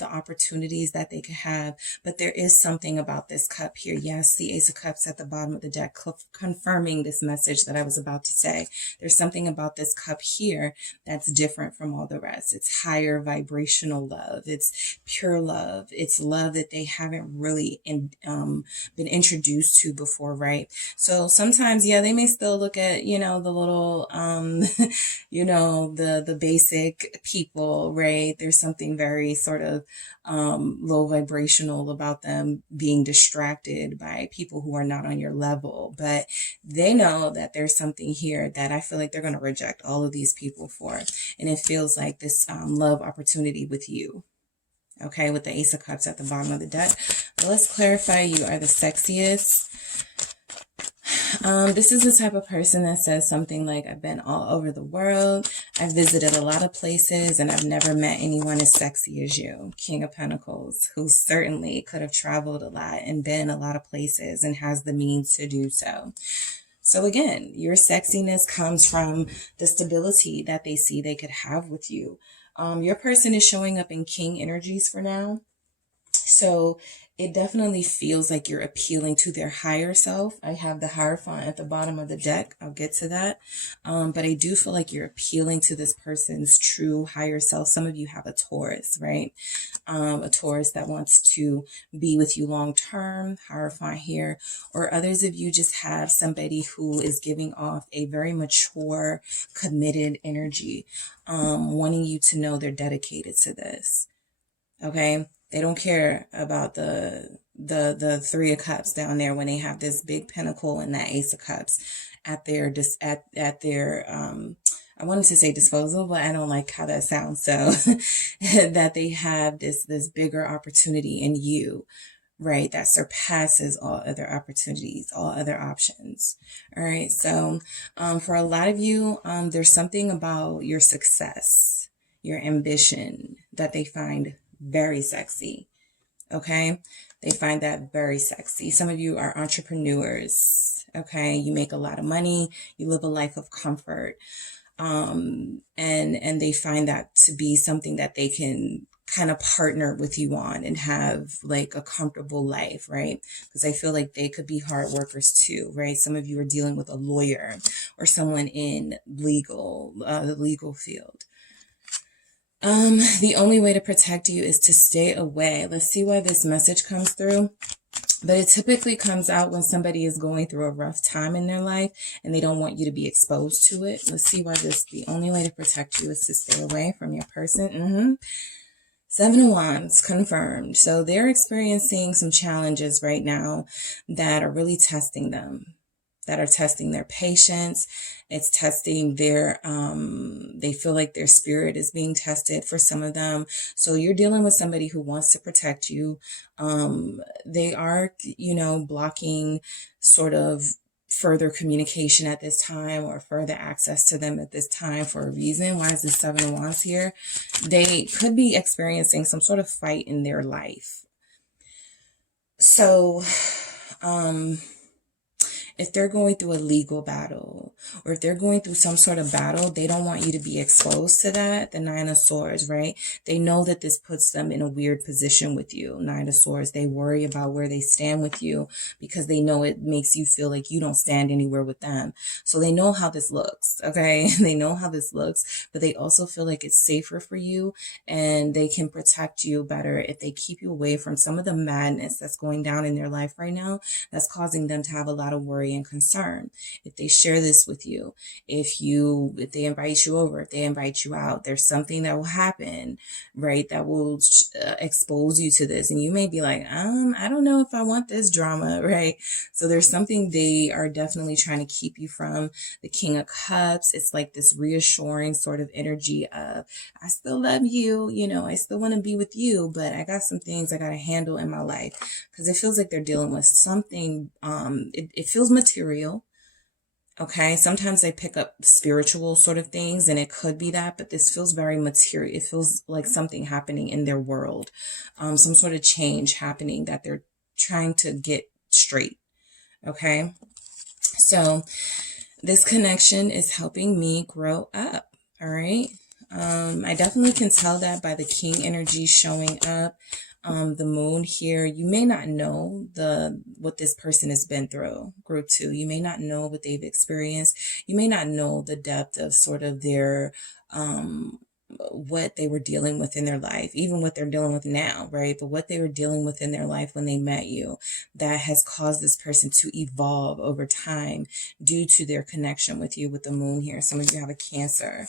opportunities that they could have. But there is something about this cup here. Yes, the Ace of Cups at the bottom of the deck, confirming this message that I was about to say. There's something about this cup here that's different from all the rest. It's higher vibrational love. It's pure love. It's love that they haven't really been introduced to before, right? So sometimes, yeah, they may still look at, the little, the basic people, right? There's something very sort of low vibrational about them being distracted by people who are not on your level. But they know that there's something here that I feel like they're going to reject all of these people for. And it feels like this love opportunity with you. Okay, with the Ace of Cups at the bottom of the deck. But let's clarify, you are the sexiest. This is the type of person that says something like, I've been all over the world. I've visited a lot of places, and I've never met anyone as sexy as you. King of Pentacles, who certainly could have traveled a lot and been a lot of places and has the means to do so. So again, your sexiness comes from the stability that they see they could have with you. Your person is showing up in King energies for now. So it definitely feels like you're appealing to their higher self. I have the Hierophant at the bottom of the deck. I'll get to that. But I do feel like you're appealing to this person's true higher self. Some of you have a Taurus, right? A Taurus that wants to be with you long term, Hierophant here. Or others of you just have somebody who is giving off a very mature, committed energy, wanting you to know they're dedicated to this. Okay? They don't care about the Three of Cups down there when they have this big pentacle and that Ace of Cups at their I wanted to say disposal, but I don't like how that sounds. So that they have this bigger opportunity in you, right? That surpasses all other opportunities, all other options. All right. So for a lot of you, there's something about your success, your ambition that they find very sexy. Okay. They find that very sexy. Some of you are entrepreneurs. Okay. You make a lot of money. You live a life of comfort. And they find that to be something that they can kind of partner with you on and have like a comfortable life, right? Because I feel like they could be hard workers too, right? Some of you are dealing with a lawyer or someone in the legal field. The only way to protect you is to stay away. Let's see why this message comes through. But it typically comes out when somebody is going through a rough time in their life and they don't want you to be exposed to it. Let's see why the only way to protect you is to stay away from your person. Seven of Wands, confirmed. So they're experiencing some challenges right now that are really testing them, that are testing their patience. It's testing their, they feel like their spirit is being tested for some of them. So you're dealing with somebody who wants to protect you. They are, blocking sort of further communication at this time or further access to them at this time for a reason. Why is this Seven of Wands here? They could be experiencing some sort of fight in their life. So, if they're going through a legal battle or if they're going through some sort of battle, they don't want you to be exposed to that. The Nine of Swords, right? They know that this puts them in a weird position with you. Nine of Swords, they worry about where they stand with you because they know it makes you feel like you don't stand anywhere with them. So they know how this looks, okay? They know how this looks, but they also feel like it's safer for you and they can protect you better if they keep you away from some of the madness that's going down in their life right now that's causing them to have a lot of worry and concern. If they share this with you, if they invite you over, if they invite you out, there's something that will happen, right, that will expose you to this, and you may be like, I don't know if I want this drama, right? So there's something they are definitely trying to keep you from. The King of Cups, it's like this reassuring sort of energy of, I still love you, I still want to be with you, but I got some things I got to handle in my life, because it feels like they're dealing with something, it feels material. Okay. Sometimes I pick up spiritual sort of things and it could be that, but this feels very material. It feels like something happening in their world, some sort of change happening that they're trying to get straight. Okay. So this connection is helping me grow up. All right. I definitely can tell that by the King energy showing up. The Moon here, you may not know what this person has been through. Group 2, you may not know what they've experienced. You may not know the depth of sort of their, what they were dealing with in their life, even what they're dealing with now, right? But what they were dealing with in their life when they met you, that has caused this person to evolve over time due to their connection with you with the Moon here. Some of you have a Cancer,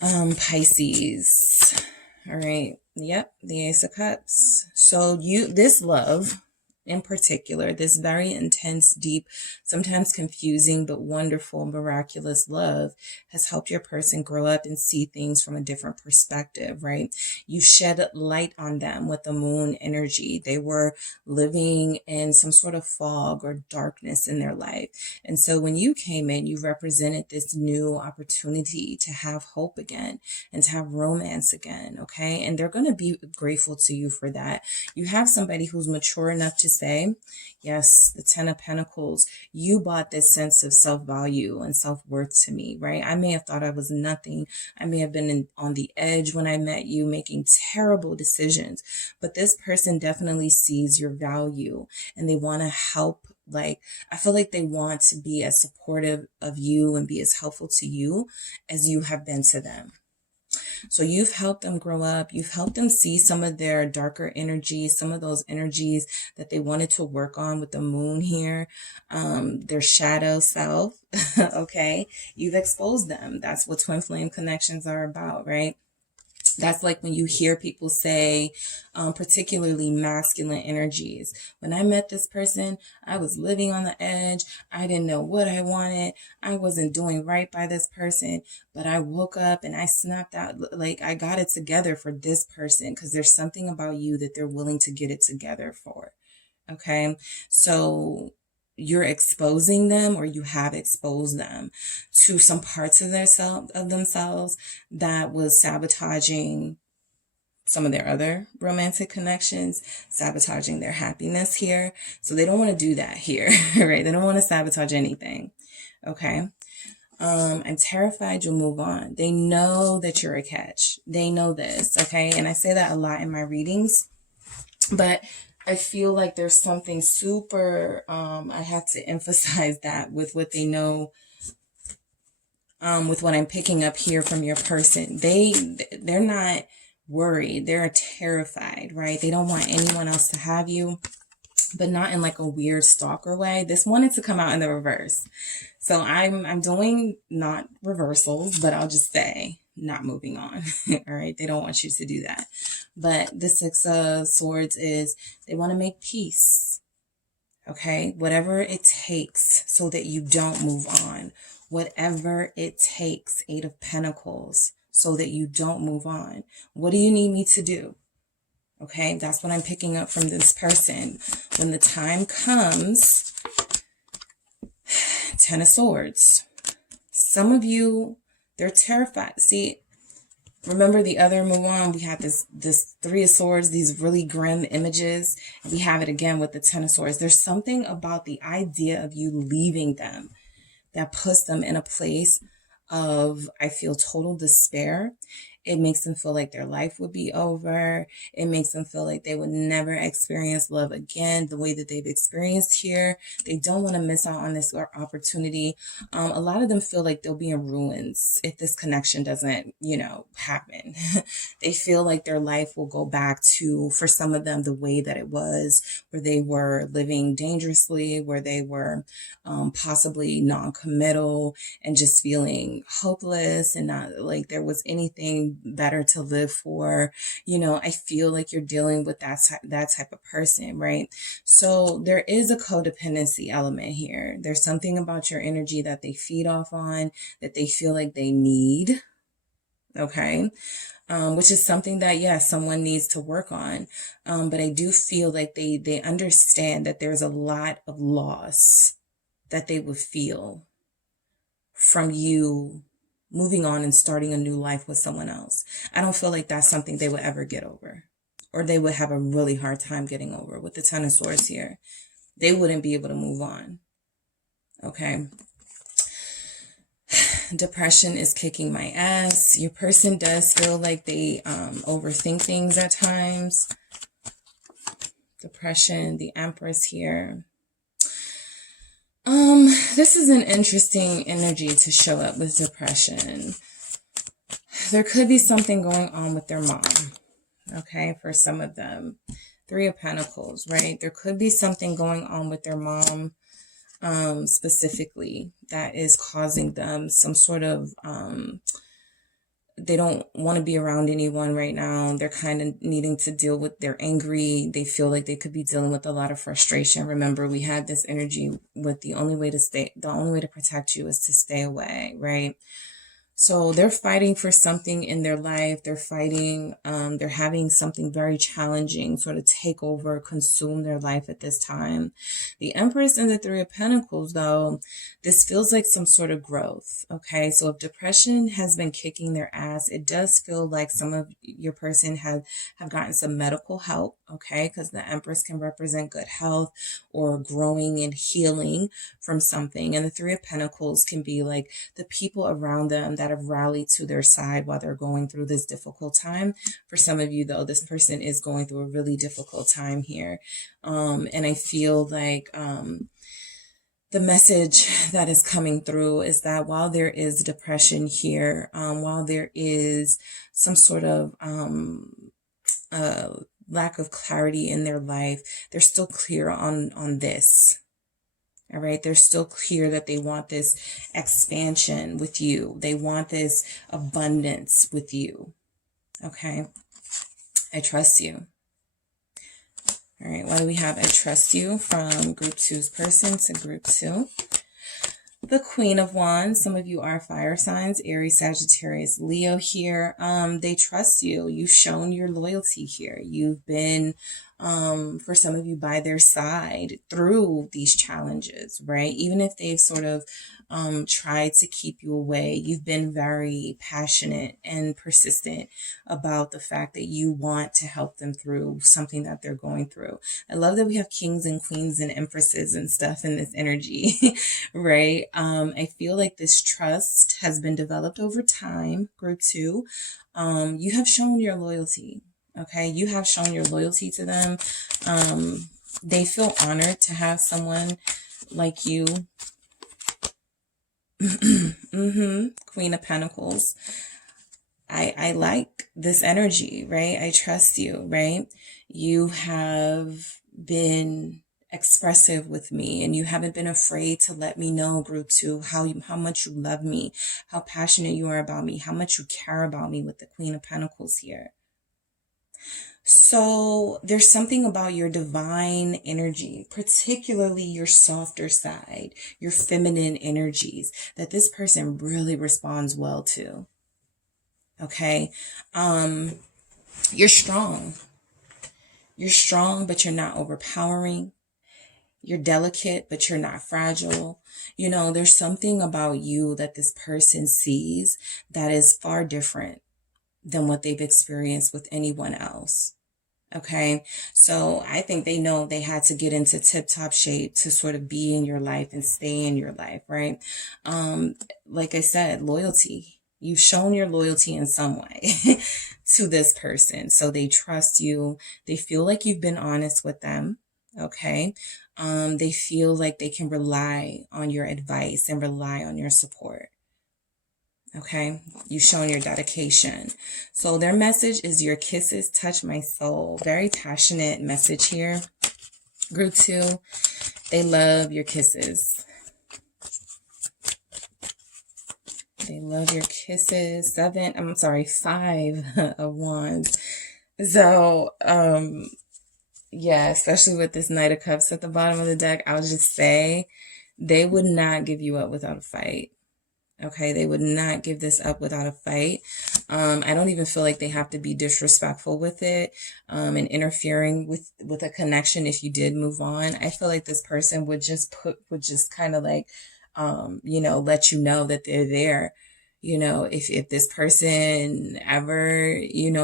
Pisces. All right. Yep. The Ace of Cups. So this love in particular, this very intense, deep, sometimes confusing, but wonderful, miraculous love has helped your person grow up and see things from a different perspective, right? You shed light on them with the Moon energy. They were living in some sort of fog or darkness in their life. And so when you came in, you represented this new opportunity to have hope again and to have romance again, okay? And they're going to be grateful to you for that. You have somebody who's mature enough to say. Yes, the Ten of Pentacles. You bought this sense of self-value and self-worth to me, right? I may have thought I was nothing. I may have been on the edge when I met you, making terrible decisions. But this person definitely sees your value and they want to help. Like, I feel like they want to be as supportive of you and be as helpful to you as you have been to them. So you've helped them grow up. You've helped them see some of their darker energies, some of those energies that they wanted to work on with the moon here, their shadow self. Okay. You've exposed them. That's what twin flame connections are about, right? That's like when you hear people say, particularly masculine energies. When I met this person, I was living on the edge. I didn't know what I wanted. I wasn't doing right by this person, but I woke up and I snapped out. Like, I got it together for this person because there's something about you that they're willing to get it together for. Okay. So you're exposing them, or you have exposed them to some parts of themselves that was sabotaging some of their other romantic connections, sabotaging their happiness here. So they don't want to do that here, right? They don't want to sabotage anything. Okay. I'm terrified you'll move on. They know that you're a catch. They know this. Okay. And I say that a lot in my readings, but I feel like there's something super, I have to emphasize that with what they know, with what I'm picking up here from your person. They're not worried. They're terrified, right? They don't want anyone else to have you, but not in like a weird stalker way. This wanted to come out in the reverse. So I'm doing not reversals, but I'll just say not moving on. All right. They don't want you to do that. But the Six of Swords is they want to make peace. Okay. Whatever it takes so that you don't move on. Whatever it takes. Eight of Pentacles so that you don't move on. What do you need me to do? Okay. That's what I'm picking up from this person. When the time comes, Ten of Swords. Some of you, they're terrified. See, remember the other Mulan, we had this Three of Swords, these really grim images. We have it again with the Ten of Swords. There's something about the idea of you leaving them that puts them in a place of, I feel, total despair. It makes them feel like their life would be over. It makes them feel like they would never experience love again the way that they've experienced here. They don't want to miss out on this opportunity. A lot of them feel like they'll be in ruins if this connection doesn't, happen. They feel like their life will go back to, for some of them, the way that it was, where they were living dangerously, where they were possibly non-committal and just feeling hopeless and not like there was anything better to live for. I feel like you're dealing with that type of person, right? So there is a codependency element here. There's something about your energy that they feed off on, that they feel like they need. Okay. Which is something that, yes, someone needs to work on. But I do feel like they understand that there's a lot of loss that they would feel from you moving on and starting a new life with someone else. I don't feel like that's something they would ever get over, or they would have a really hard time getting over. With the Ten of Swords here, they wouldn't be able to move on. Okay. Depression is kicking my ass. Your person does feel like they overthink things at times. Depression, the Empress here. This is an interesting energy to show up with depression. There could be something going on with their mom. Okay, for some of them. Three of Pentacles, right? There could be something going on with their mom, specifically, that is causing them some sort of, they don't want to be around anyone right now. They're kind of needing to deal with, they're angry. They feel like they could be dealing with a lot of frustration. Remember, we had this energy with the only way to protect you is to stay away, right? So they're fighting for something in their life. They're fighting, they're having something very challenging sort of take over, consume their life at this time. The Empress and the Three of Pentacles, though, this feels like some sort of growth. Okay. So if depression has been kicking their ass, it does feel like some of your person have gotten some medical help. okay? Because the Empress can represent good health or growing and healing from something. And the Three of Pentacles can be like the people around them that have rallied to their side while they're going through this difficult time. For some of you, though, this person is going through a really difficult time here. And I feel like the message that is coming through is that while there is depression here, while there is some sort of lack of clarity in their life, they're still clear on this. All right. They're still clear that they want this expansion with you. They want this abundance with you. Okay. I trust you. All right, what do we have? I trust you from group 2's person to group 2. The Queen of Wands. Some of you are fire signs, Aries, Sagittarius, Leo here. They trust you. You've shown your loyalty here. You've been, for some of you, by their side through these challenges, right? Even if they've sort of tried to keep you away, you've been very passionate and persistent about the fact that you want to help them through something that they're going through. I love that we have kings and queens and empresses and stuff in this energy, right? I feel like this trust has been developed over time, group 2. You have shown your loyalty. Okay, you have shown your loyalty to them. They feel honored to have someone like you. Queen of Pentacles. I like this energy, right? I trust you, right? You have been expressive with me, and you haven't been afraid to let me know, group 2, how much you love me, how passionate you are about me, how much you care about me with the Queen of Pentacles here. So there's something about your divine energy, particularly your softer side, your feminine energies, that this person really responds well to. Okay. You're strong. You're strong, but you're not overpowering. You're delicate, but you're not fragile. You know, there's something about you that this person sees that is far different than what they've experienced with anyone else. Okay. So I think they know they had to get into tip-top shape to sort of be in your life and stay in your life, right? Like I said, loyalty. You've shown your loyalty in some way to this person. So they trust you. They feel like you've been honest with them. Okay. They feel like they can rely on your advice and rely on your support. Okay, you've shown your dedication. So their message is your kisses touch my soul. Very passionate message here. Group 2, they love your kisses. They love your kisses. 5 of Wands. So, yeah, especially with this Knight of Cups at the bottom of the deck, I'll just say they would not give you up without a fight. Okay, they would not give this up without a fight. I don't even feel like they have to be disrespectful with it and interfering with a connection if you did move on. I feel like this person would just kind of like, let you know that they're there. You know, if this person ever,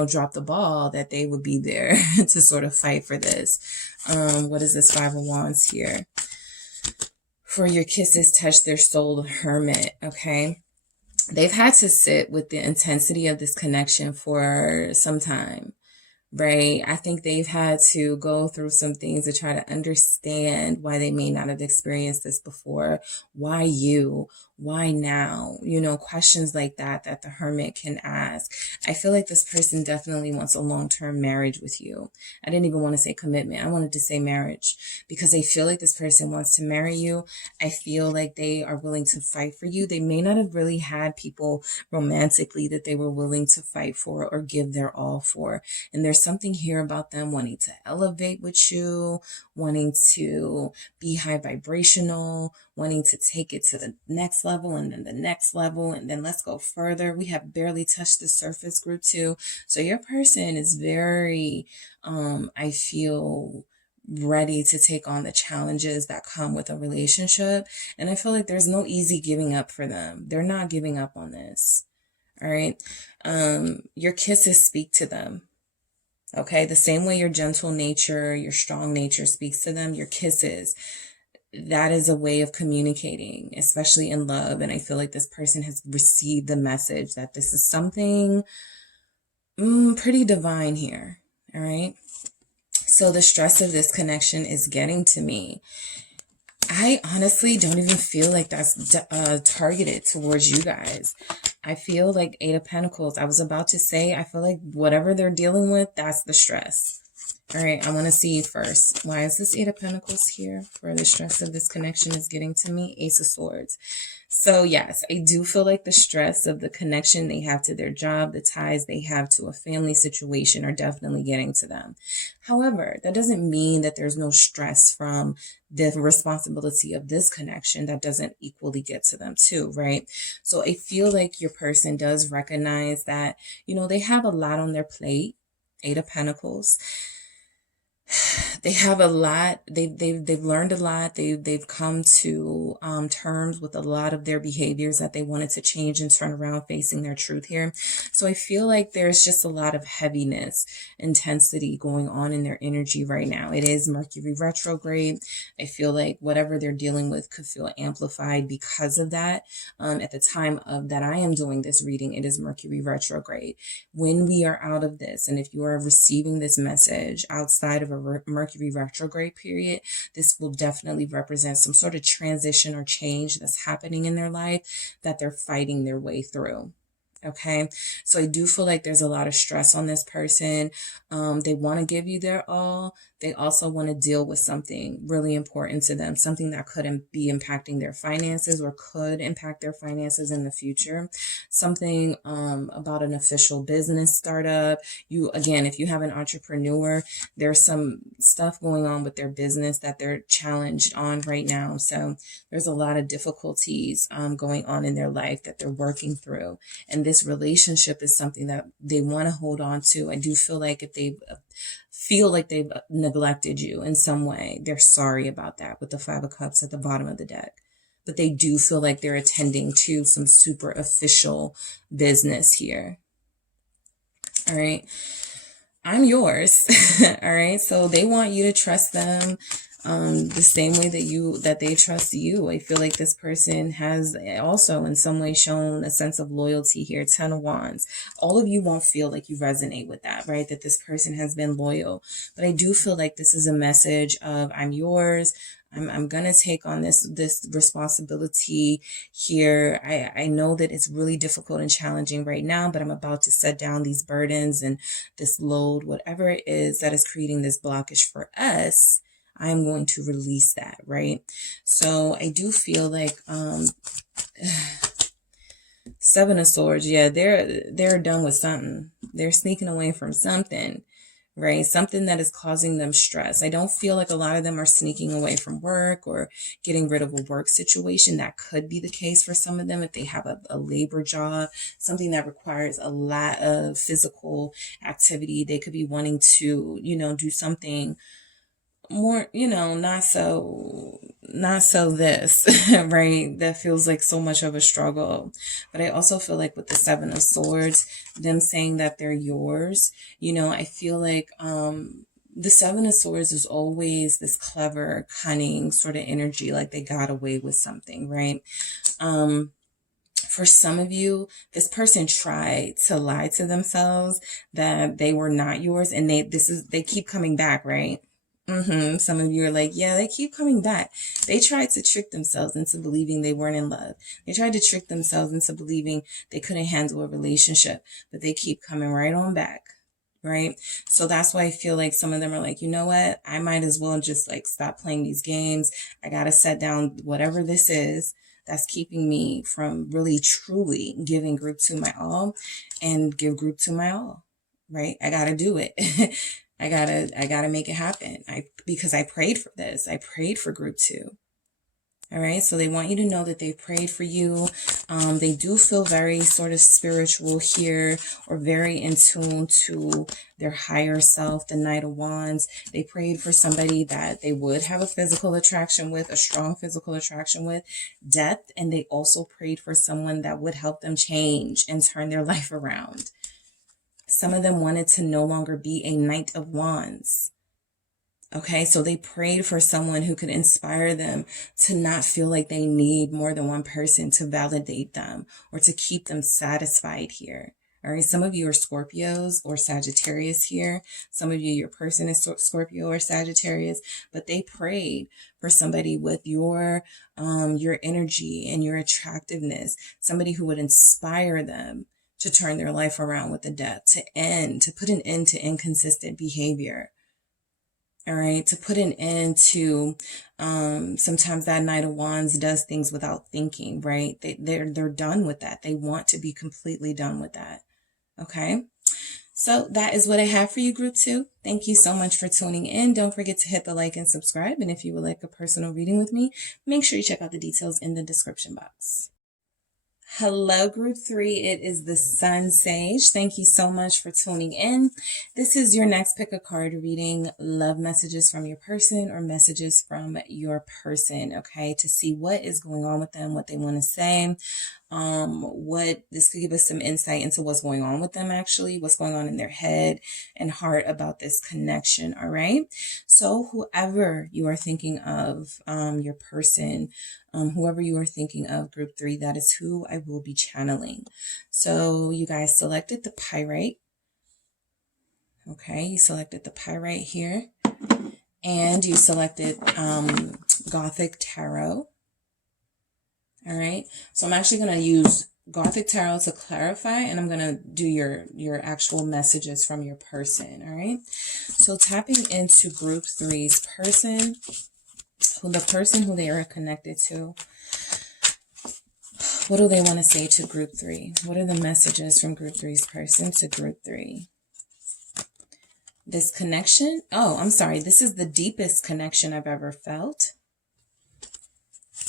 dropped the ball, that they would be there to sort of fight for this. What is this 5 of Wands here? For your kisses touch their soul, the Hermit, okay? They've had to sit with the intensity of this connection for some time, right? I think they've had to go through some things to try to understand why they may not have experienced this before. Why you? Why now? Questions like that the Hermit can ask. I feel like this person definitely wants a long-term marriage with you. I didn't even want to say commitment. I wanted to say marriage because I feel like this person wants to marry you. I feel like they are willing to fight for you. They may not have really had people romantically that they were willing to fight for or give their all for. And there's something here about them wanting to elevate with you, wanting to be high vibrational, wanting to take it to the next level and then the next level. And then let's go further. We have barely touched the surface, group 2. So your person is very, I feel, ready to take on the challenges that come with a relationship. And I feel like there's no easy giving up for them. They're not giving up on this. All right. Your kisses speak to them. Okay, the same way your gentle nature, your strong nature speaks to them, your kisses, that is a way of communicating, especially in love. And I feel like this person has received the message that this is something pretty divine here. All right. So the stress of this connection is getting to me. I honestly don't even feel like that's targeted towards you guys. I feel like Eight of Pentacles. I was about to say, I feel like whatever they're dealing with, that's the stress. All right, I want to see first. Why is this Eight of Pentacles here? Where the stress of this connection is getting to me? Ace of Swords. So yes, I do feel like the stress of the connection they have to their job, the ties they have to a family situation are definitely getting to them. However, that doesn't mean that there's no stress from the responsibility of this connection that doesn't equally get to them too, right? So I feel like your person does recognize that, you know, they have a lot on their plate. Eight of Pentacles. They have a lot. They've learned a lot. They've come to terms with a lot of their behaviors that they wanted to change and turn around, facing their truth here. So I feel like there's just a lot of heaviness, intensity going on in their energy right now. It is Mercury retrograde. I feel like whatever they're dealing with could feel amplified because of that. At the time of that I am doing this reading, it is Mercury retrograde. When we are out of this, and if you are receiving this message outside of a Mercury retrograde period, this will definitely represent some sort of transition or change that's happening in their life that they're fighting their way through. Okay, so I do feel like there's a lot of stress on this person. They want to give you their all. They also want to deal with something really important to them, something that could be impacting their finances or could impact their finances in the future. Something about an official business startup. Again, if you have an entrepreneur, there's some stuff going on with their business that they're challenged on right now. So there's a lot of difficulties going on in their life that they're working through. And this relationship is something that they want to hold on to. I do feel like if they feel like they've neglected you in some way, they're sorry about that with the Five of Cups at the bottom of the deck. But they do feel like they're attending to some super official business here. All right. I'm yours. All right. So they want you to trust them the same way that they trust you. I feel like this person has also in some way shown a sense of loyalty here. 10 of Wands. All of you won't feel like you resonate with that, right? That this person has been loyal. But I do feel like this is a message of I'm yours. I'm going to take on this responsibility here. I know that it's really difficult and challenging right now, but I'm about to set down these burdens and this load, whatever it is that is creating this blockage for us. I'm going to release that, right? So I do feel like Seven of Swords, yeah, they're done with something. They're sneaking away from something, right? Something that is causing them stress. I don't feel like a lot of them are sneaking away from work or getting rid of a work situation. That could be the case for some of them if they have a labor job, something that requires a lot of physical activity. They could be wanting to, do something more, not so this, right? That feels like so much of a struggle. But I also feel like with the Seven of Swords, them saying that they're yours, I feel like the Seven of Swords is always this clever, cunning sort of energy, like they got away with something, right? For some of you, this person tried to lie to themselves that they were not yours, and they keep coming back, right? Some of you are like, yeah, they keep coming back. They tried to trick themselves into believing they weren't in love. They tried to trick themselves into believing they couldn't handle a relationship, but they keep coming right on back, right? So that's why I feel like some of them are like, you know what? I might as well just stop playing these games. I got to set down whatever this is that's keeping me from really truly giving group 2 my all and give group 2 my all, right? I got to do it. I gotta make it happen. Because I prayed for this. I prayed for group 2. All right. So they want you to know that they prayed for you. They do feel very sort of spiritual here, or very in tune to their higher self, the Knight of Wands. They prayed for somebody that they would have a physical attraction with, a strong physical attraction with, death. And they also prayed for someone that would help them change and turn their life around. Some of them wanted to no longer be a Knight of Wands. Okay, so they prayed for someone who could inspire them to not feel like they need more than one person to validate them or to keep them satisfied here. All right, some of you are Scorpios or Sagittarius here. Some of you, your person is Scorpio or Sagittarius, but they prayed for somebody with your energy and your attractiveness, somebody who would inspire them to turn their life around with a death, to put an end to inconsistent behavior. All right, to put an end to, sometimes that Knight of Wands does things without thinking, right? They're done with that. They want to be completely done with that. Okay, so that is what I have for you, Group 2. Thank you so much for tuning in. Don't forget to hit the like and subscribe. And if you would like a personal reading with me, make sure you check out the details in the description box. Hello, Group 3. It is the SunSage. Thank you so much for tuning in. This is your next pick a card reading, love messages from your person or messages from your person, okay, to see what is going on with them, what they want to say. This could give us some insight into what's going on with them, actually, what's going on in their head and heart about this connection. All right. So whoever you are thinking of, your person, whoever you are thinking of, Group 3, that is who I will be channeling. So you guys selected the Pyrite. Okay. You selected the Pyrite here and you selected, Gothic Tarot. All right, so I'm actually going to use Gothic Tarot to clarify, and I'm going to do your actual messages from your person. All right, so tapping into Group 3's person, the person who they are connected to. What do they want to say to Group 3? What are the messages from Group 3's person to Group 3? This connection, this is the deepest connection I've ever felt.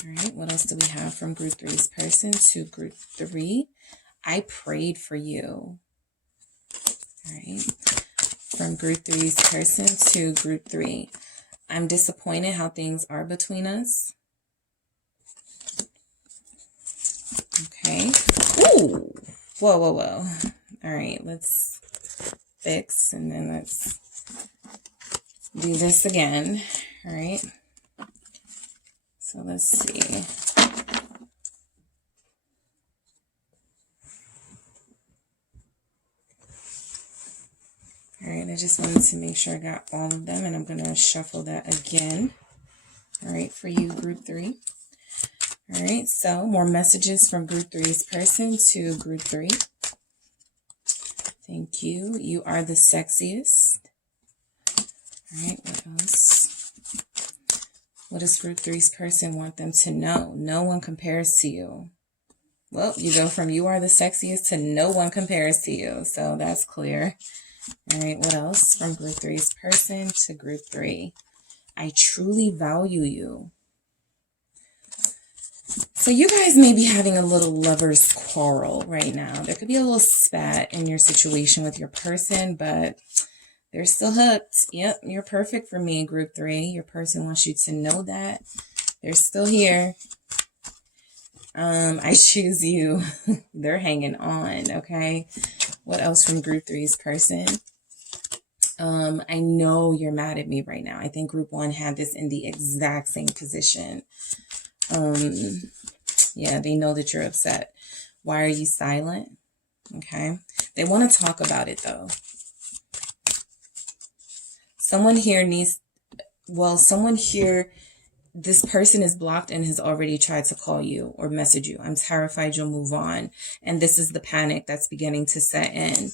All right, what else do we have from Group 3's person to Group 3? I prayed for you. All right, from Group 3's person to Group 3. I'm disappointed how things are between us. Okay. Ooh, whoa. All right, let's fix and then let's do this again. All right. So let's see. All right, I just wanted to make sure I got all of them, and I'm going to shuffle that again. All right, for you, Group 3. All right, so more messages from Group 3's person to Group 3. Thank you. You are the sexiest. All right, what else? What does Group 3's person want them to know? No one compares to you. Well, you go from you are the sexiest to no one compares to you. So that's clear. All right, what else from Group 3's person to Group 3? I truly value you. So you guys may be having a little lover's quarrel right now. There could be a little spat in your situation with your person, but they're still hooked. Yep, you're perfect for me, Group 3. Your person wants you to know that. They're still here. I choose you. They're hanging on, okay? What else from Group 3's person? I know you're mad at me right now. I think Group 1 had this in the exact same position. Yeah, they know that you're upset. Why are you silent? Okay. They want to talk about it, though. Someone here, this person is blocked and has already tried to call you or message you. I'm terrified you'll move on. And this is the panic that's beginning to set in.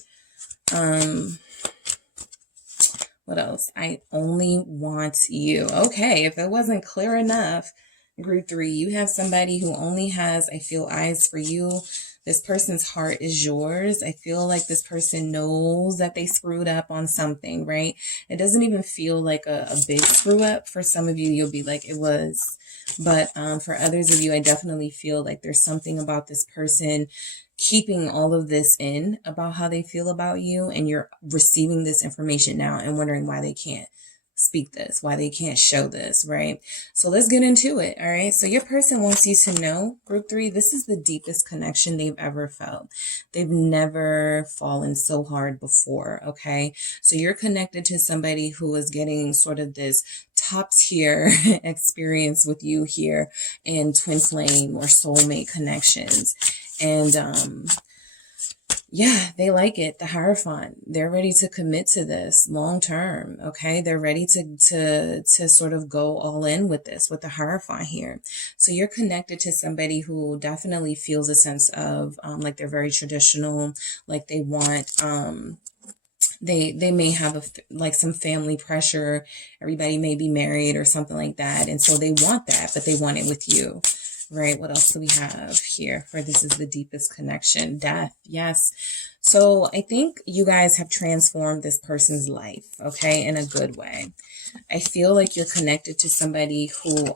What else? I only want you. Okay, if it wasn't clear enough, Group 3, you have somebody who only has, I feel, eyes for you. This person's heart is yours. I feel like this person knows that they screwed up on something, right? It doesn't even feel like a big screw up. For some of you, you'll be like, it was. But for others of you, I definitely feel like there's something about this person keeping all of this in about how they feel about you. And you're receiving this information now and wondering why they can't speak this, why they can't show this, right? So let's get into it, all right? So your person wants you to know, group 3, this is the deepest connection they've ever felt. They've never fallen so hard before, okay? So you're connected to somebody who is getting sort of this top tier experience with you here in twin flame or soulmate connections. And yeah, they like it. The Hierophant, they're ready to commit to this long term. Okay. They're ready to sort of go all in with this, with the Hierophant here. So you're connected to somebody who definitely feels a sense of, like they're very traditional, like they want, they may have like some family pressure. Everybody may be married or something like that. And so they want that, but they want it with you. Right. What else do we have here? For this is the deepest connection. Death. Yes. So I think you guys have transformed this person's life. Okay. In a good way. I feel like you're connected to somebody who,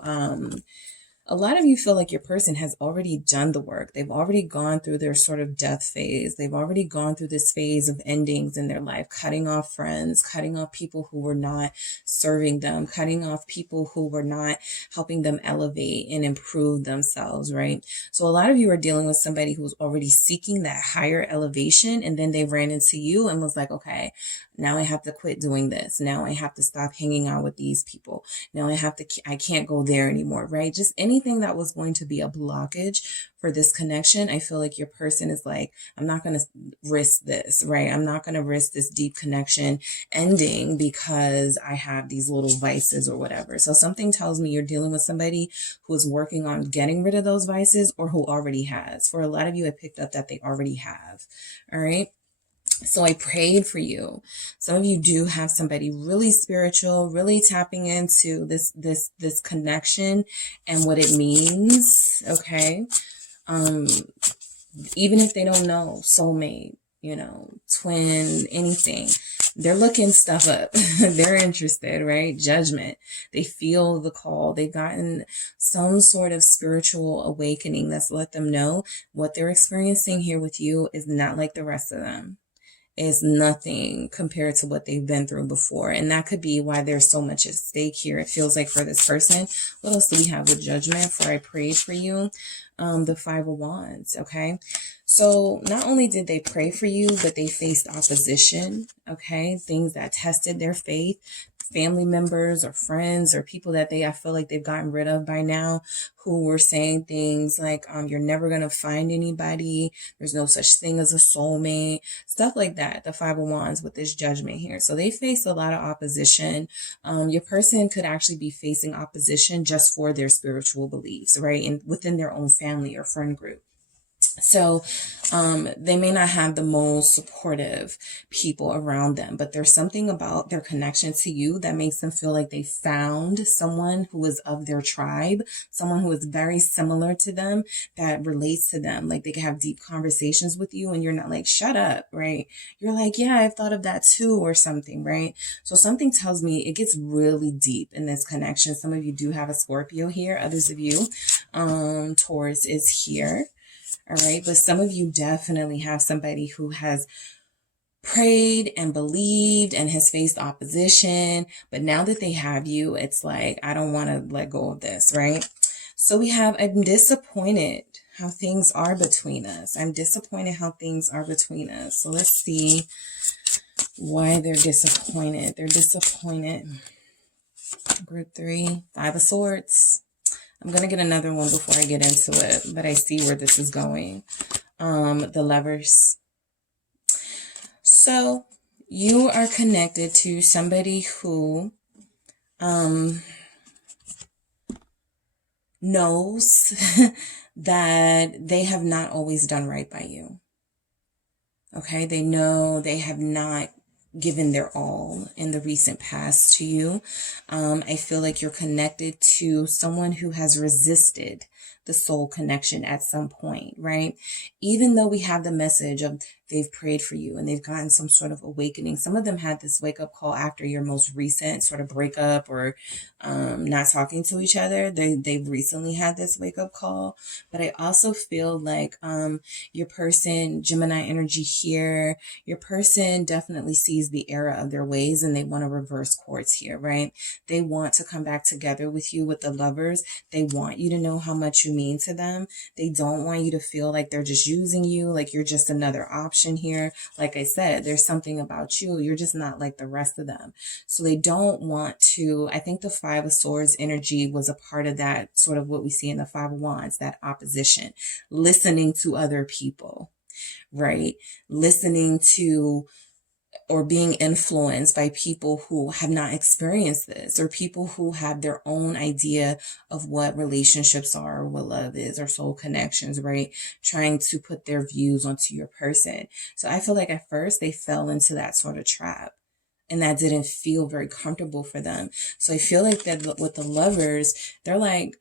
a lot of you feel like your person has already done the work. They've already gone through their sort of death phase. They've already gone through this phase of endings in their life, cutting off friends, cutting off people who were not serving them, cutting off people who were not helping them elevate and improve themselves, right? So a lot of you are dealing with somebody who's already seeking that higher elevation, and then they ran into you and was like, okay, now I have to quit doing this. Now I have to stop hanging out with these people. Now I can't go there anymore, right? Just anything that was going to be a blockage for this connection. I feel like your person is like, I'm not going to risk this, right? I'm not going to risk this deep connection ending because I have these little vices or whatever. So something tells me you're dealing with somebody who is working on getting rid of those vices or who already has. For a lot of you, I picked up that they already have. All right. So I prayed for you. Some of you do have somebody really spiritual, really tapping into this connection and what it means. Okay. Even if they don't know, soulmate, you know, twin, anything, they're looking stuff up. They're interested, right? Judgment. They feel the call. They've gotten some sort of spiritual awakening that's let them know what they're experiencing here with you is not like the rest of them. Is nothing compared to what they've been through before. And that could be why there's so much at stake here. It feels like for this person. What else do we have with Judgment for I prayed for you? The 5 of Wands. Okay. So not only did they pray for you, but they faced opposition. Okay. Things that tested their faith. Family members or friends or people that I feel like they've gotten rid of by now, who were saying things like, you're never going to find anybody. There's no such thing as a soulmate, stuff like that. The 5 of Wands with this Judgment here. So they face a lot of opposition. Your person could actually be facing opposition just for their spiritual beliefs, right? And within their own family or friend group. So they may not have the most supportive people around them, but there's something about their connection to you that makes them feel like they found someone who is of their tribe, someone who is very similar to them, that relates to them. Like they can have deep conversations with you and you're not like, shut up, right? You're like, yeah, I've thought of that too, or something, right? So something tells me it gets really deep in this connection. Some of you do have a Scorpio here. Others of you, Taurus is here. All right. But some of you definitely have somebody who has prayed and believed and has faced opposition. But now that they have you, it's like, I don't want to let go of this. Right. So we have, I'm disappointed how things are between us. I'm disappointed how things are between us. So let's see why they're disappointed. They're disappointed. Group 3, 5 of Swords. I'm going to get another one before I get into it, but I see where this is going. The Lovers. So you are connected to somebody who knows that they have not always done right by you. Okay, they know they have not given their all in the recent past to you. I feel like you're connected to someone who has resisted the soul connection at some point, right? Even though we have the message of they've prayed for you and they've gotten some sort of awakening. Some of them had this wake up call after your most recent sort of breakup or not talking to each other. They've recently had this wake up call. But I also feel like your person, Gemini energy here, your person definitely sees the error of their ways and they want to reverse course here, right? They want to come back together with you with the Lovers. They want you to know how much you mean to them. They don't want you to feel like they're just using you, like you're just another option here. Like I said, there's something about you. You're just not like the rest of them. So they don't want to, I think the Five of Swords energy was a part of that, sort of what we see in the Five of Wands, that opposition, listening to other people, right? Listening to or being influenced by people who have not experienced this, or people who have their own idea of what relationships are, or what love is, or soul connections, right? Trying to put their views onto your person. So I feel like at first they fell into that sort of trap. And that didn't feel very comfortable for them. So I feel like that with the Lovers, they're like,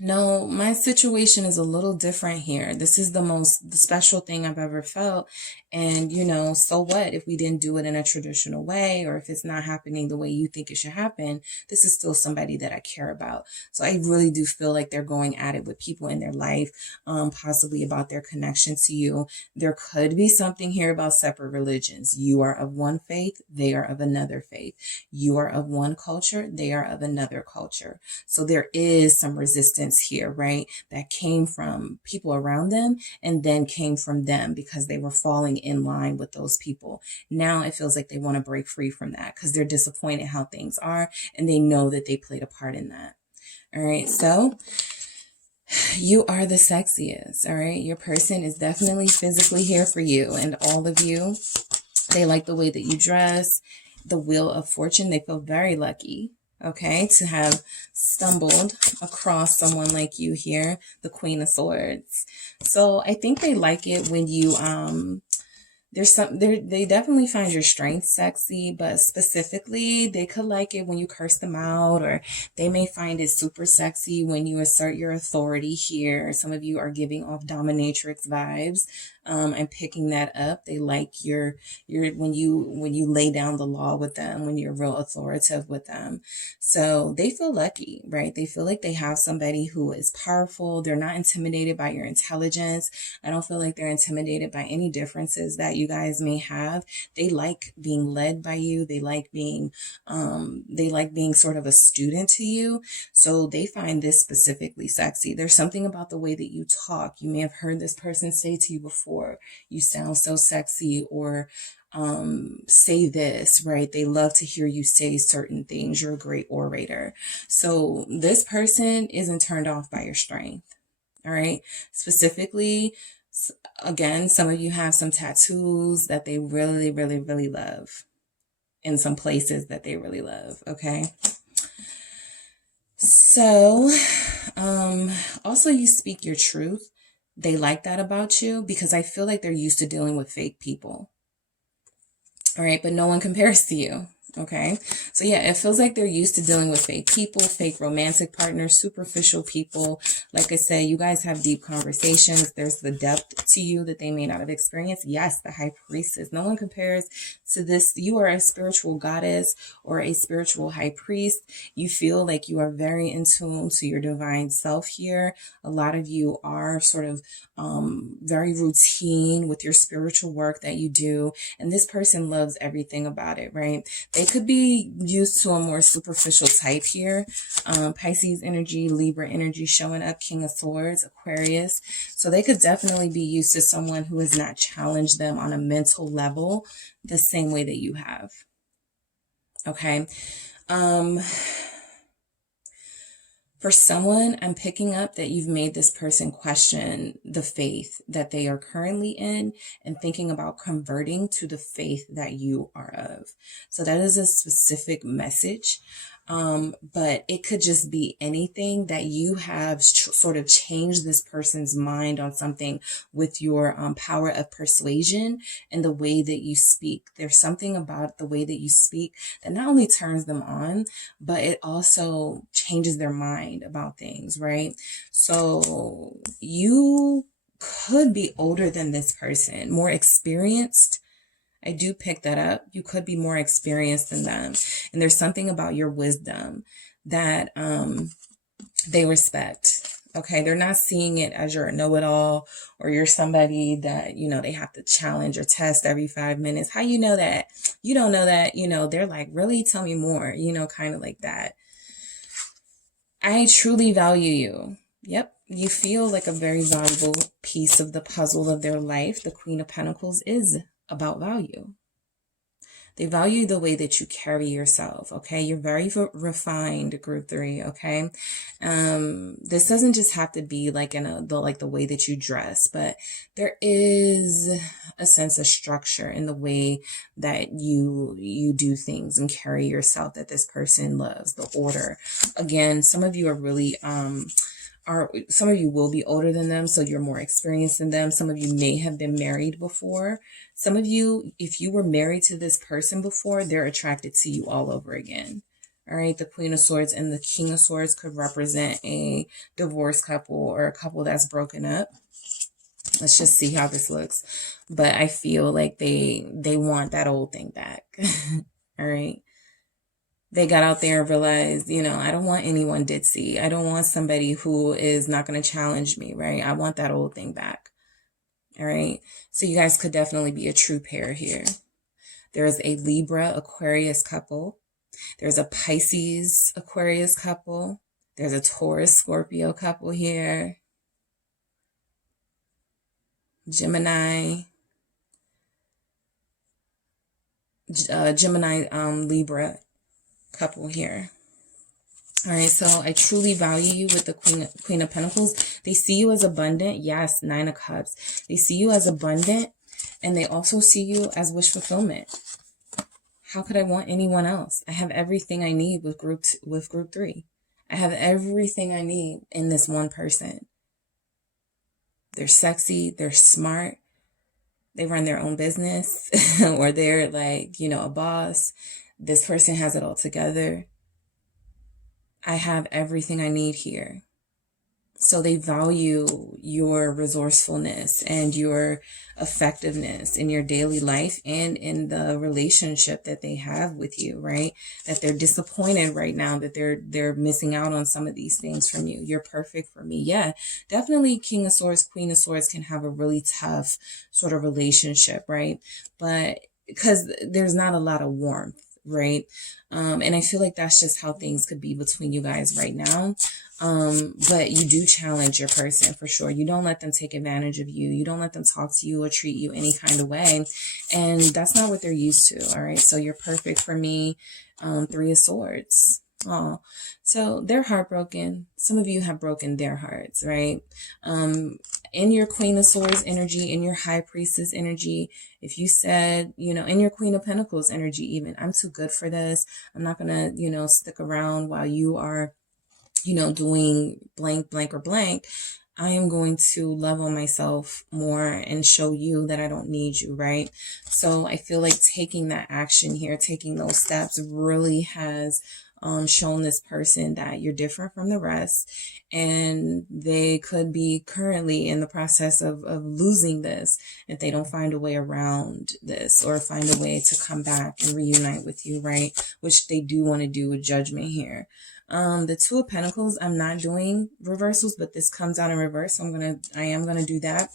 no, my situation is a little different here. This is the special thing I've ever felt. And, so what if we didn't do it in a traditional way, or if it's not happening the way you think it should happen? This is still somebody that I care about. So I really do feel like they're going at it with people in their life, possibly about their connection to you. There could be something here about separate religions. You are of one faith, they are of another faith. You are of one culture, they are of another culture. So there is some resistance here, right? That came from people around them and then came from them because they were falling in line with those people. Now it feels like they want to break free from that because they're disappointed how things are and they know that they played a part in that. All right, so you are the sexiest. All right, your person is definitely physically here for you, and all of you, they like the way that you dress. The Wheel of Fortune, they feel very lucky, okay, to have stumbled across someone like you here, the Queen of Swords. So I think they like it when you they definitely find your strength sexy, but specifically they could like it when you curse them out, or they may find it super sexy when you assert your authority here. Some of you are giving off dominatrix vibes. I'm picking that up. They like your when you lay down the law with them, when you're real authoritative with them. So they feel lucky, right? They feel like they have somebody who is powerful. They're not intimidated by your intelligence. I don't feel like they're intimidated by any differences that you guys may have. They like being led by you. They like being sort of a student to you. So they find this specifically sexy. There's something about the way that you talk. You may have heard this person say to you before, you sound so sexy, or say this, right? They love to hear you say certain things. You're a great orator. So this person isn't turned off by your strength. All right. Specifically, again, some of you have some tattoos that they really, really, really love, in some places that they really love. Okay. So, also you speak your truth. They like that about you because I feel like they're used to dealing with fake people. All right. But no one compares to you. Okay. So yeah, it feels like they're used to dealing with fake people, fake romantic partners, superficial people. Like I said, you guys have deep conversations. There's the depth to you that they may not have experienced. Yes, the High Priestess. No one compares to this. You are a spiritual goddess or a spiritual high priest. You feel like you are very in tune to your divine self here. A lot of you are sort of very routine with your spiritual work that you do. And this person loves everything about it, right? They could be used to a more superficial type here. Pisces energy, Libra energy showing up, King of Swords, Aquarius. So they could definitely be used to someone who has not challenged them on a mental level the same way that you have. Okay. For someone, I'm picking up that you've made this person question the faith that they are currently in and thinking about converting to the faith that you are of. So that is a specific message. But it could just be anything that you have sort of changed this person's mind on something with your power of persuasion and the way that you speak. There's something about the way that you speak that not only turns them on, but it also changes their mind about things, right? So you could be older than this person, more experienced. I do pick that up. You could be more experienced than them. And there's something about your wisdom that they respect. Okay, they're not seeing it as you're a know-it-all or you're somebody that, you know, they have to challenge or test every 5 minutes. How you know that? You don't know that. You know, they're like, really? Tell me more, you know, kind of like that. I truly value you. Yep, you feel like a very valuable piece of the puzzle of their life. The Queen of Pentacles is about value. They value the way that you carry yourself, okay? You're very refined, group 3, okay? This doesn't just have to be like the way that you dress, but there is a sense of structure in the way that you do things and carry yourself that this person loves, the order. Again, some of you are really some of you will be older than them, so you're more experienced than them. Some of you may have been married before. Some of you, if you were married to this person before, they're attracted to you all over again. All right, the Queen of Swords and the King of Swords could represent a divorced couple or a couple that's broken up. Let's just see how this looks. But I feel like they want that old thing back. All right. They got out there and realized, you know, I don't want anyone ditzy. I don't want somebody who is not going to challenge me, right? I want that old thing back. All right. So you guys could definitely be a true pair here. There's a Libra Aquarius couple. There's a Pisces Aquarius couple. There's a Taurus Scorpio couple here. Gemini Libra couple here. All right, so I truly value you with the Queen of Pentacles. They see you as abundant. Yes, 9 of Cups. They see you as abundant, and they also see you as wish fulfillment. How could I want anyone else? I have everything I need with group 3. I have everything I need in this one person. They're sexy. They're smart. They run their own business, or they're like, you know, a boss. This person has it all together. I have everything I need here. So they value your resourcefulness and your effectiveness in your daily life and in the relationship that they have with you, right? That they're disappointed right now that they're missing out on some of these things from you. You're perfect for me. Yeah, definitely King of Swords, Queen of Swords can have a really tough sort of relationship, right? But because there's not a lot of warmth. Right. And I feel like that's just how things could be between you guys right now. But you do challenge your person for sure. You don't let them take advantage of you. You don't let them talk to you or treat you any kind of way. And that's not what they're used to. All right. So you're perfect for me. 3 of Swords. Oh, so they're heartbroken. Some of you have broken their hearts, right? In your Queen of Swords energy, in your High Priestess energy, if you said, you know, in your Queen of Pentacles energy even, I'm too good for this. I'm not going to, you know, stick around while you are, you know, doing blank, blank, or blank. I am going to love on myself more and show you that I don't need you, right? So I feel like taking that action here, taking those steps really has shown this person that you're different from the rest, and they could be currently in the process of losing this if they don't find a way around this or find a way to come back and reunite with you, right? Which they do want to do with Judgment here. The 2 of Pentacles, I'm not doing reversals, but this comes out in reverse. So I am gonna do that.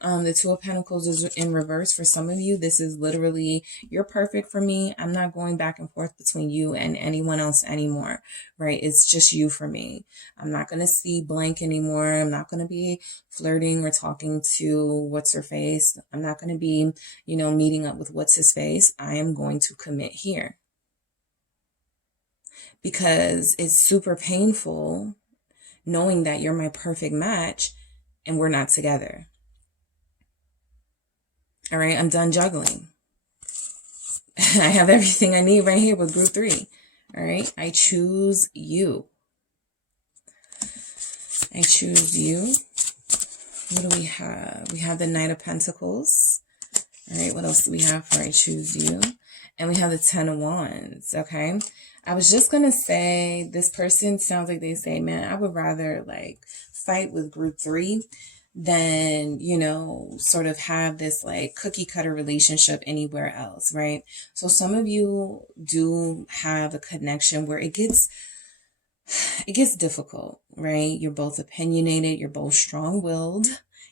The 2 of Pentacles is in reverse for some of you. This is literally, you're perfect for me. I'm not going back and forth between you and anyone else anymore, right? It's just you for me. I'm not going to see blank anymore. I'm not going to be flirting or talking to what's her face. I'm not going to be, you know, meeting up with what's his face. I am going to commit here. Because it's super painful knowing that you're my perfect match and we're not together. All right, I'm done juggling. I have everything I need right here with group 3. All right, I choose you. I choose you. What do we have? We have the Knight of Pentacles. All right, what else do we have for I choose you? And we have the 10 of Wands, okay? I was just going to say, this person sounds like they say, man, I would rather like fight with group 3 than, you know, sort of have this like cookie cutter relationship anywhere else, right? So some of you do have a connection where it gets difficult, right? You're both opinionated, you're both strong-willed,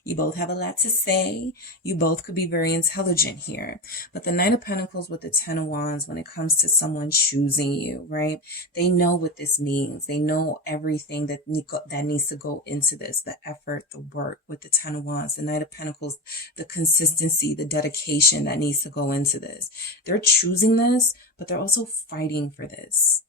you both have a lot to say, you both could be very intelligent here. But the Knight of Pentacles with the Ten of Wands, when it comes to someone choosing you, right? They know what this means. They know everything that needs to go into this, the effort, the work with the Ten of Wands, the Knight of Pentacles, the consistency, the dedication that needs to go into this. They're choosing this, but they're also fighting for this.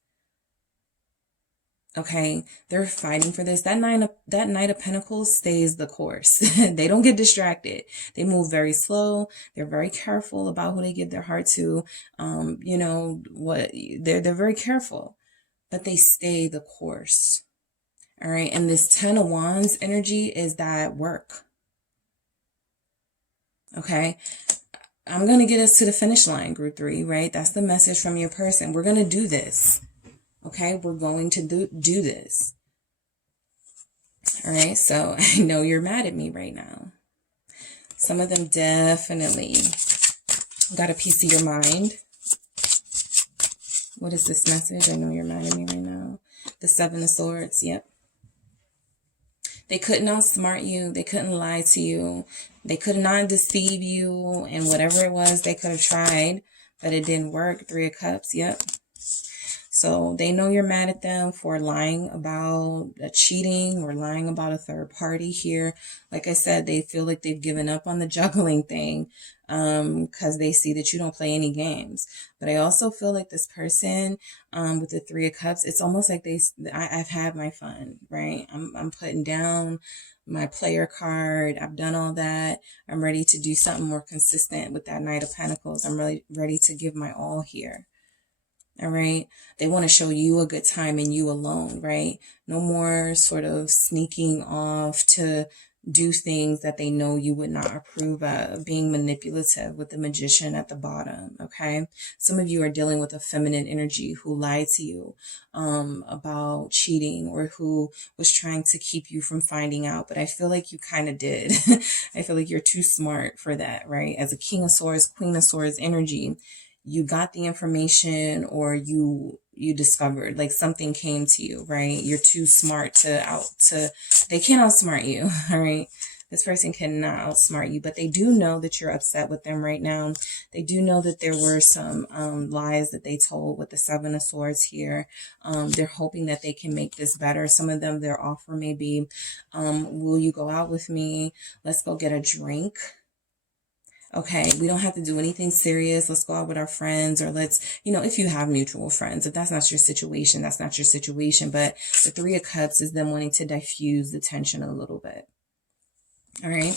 Okay, they're fighting for this. That Knight of Pentacles stays the course. They don't get distracted. They move very slow. They're very careful about who they give their heart to. You know what? They're very careful, but they stay the course. All right, and this Ten of Wands energy is that work. Okay, I'm gonna get us to the finish line, group 3. Right, that's the message from your person. We're gonna do this. Okay, we're going to do this. All right, so I know you're mad at me right now. Some of them definitely got a piece of your mind. What is this message? I know you're mad at me right now. The Seven of Swords, yep. They couldn't outsmart you. They couldn't lie to you. They could not deceive you. And whatever it was, they could have tried, but it didn't work. Three of Cups, yep. So they know you're mad at them for lying about cheating or lying about a third party here. Like I said, they feel like they've given up on the juggling thing because they see that you don't play any games. But I also feel like this person with the Three of Cups, it's almost like I've had my fun, right? I'm putting down my player card. I've done all that. I'm ready to do something more consistent with that Knight of Pentacles. I'm really ready to give my all here. All right. They want to show you a good time and you alone, right? No more sort of sneaking off to do things that they know you would not approve of, being manipulative with the Magician at the bottom. Okay. Some of you are dealing with a feminine energy who lied to you about cheating or who was trying to keep you from finding out. But I feel like you kind of did. I feel like you're too smart for that, right? As a King of Swords, Queen of Swords energy, you got the information or you discovered, like something came to you, right? You're too smart they can't outsmart you, all right? This person cannot outsmart you, but they do know that you're upset with them right now. They do know that there were some lies that they told with the Seven of Swords here. They're hoping that they can make this better. Some of them, their offer may be, will you go out with me? Let's go get a drink. Okay, we don't have to do anything serious. Let's go out with our friends, or let's, you know, if you have mutual friends. If that's not your situation, that's not your situation. But the Three of Cups is them wanting to diffuse the tension a little bit. All right.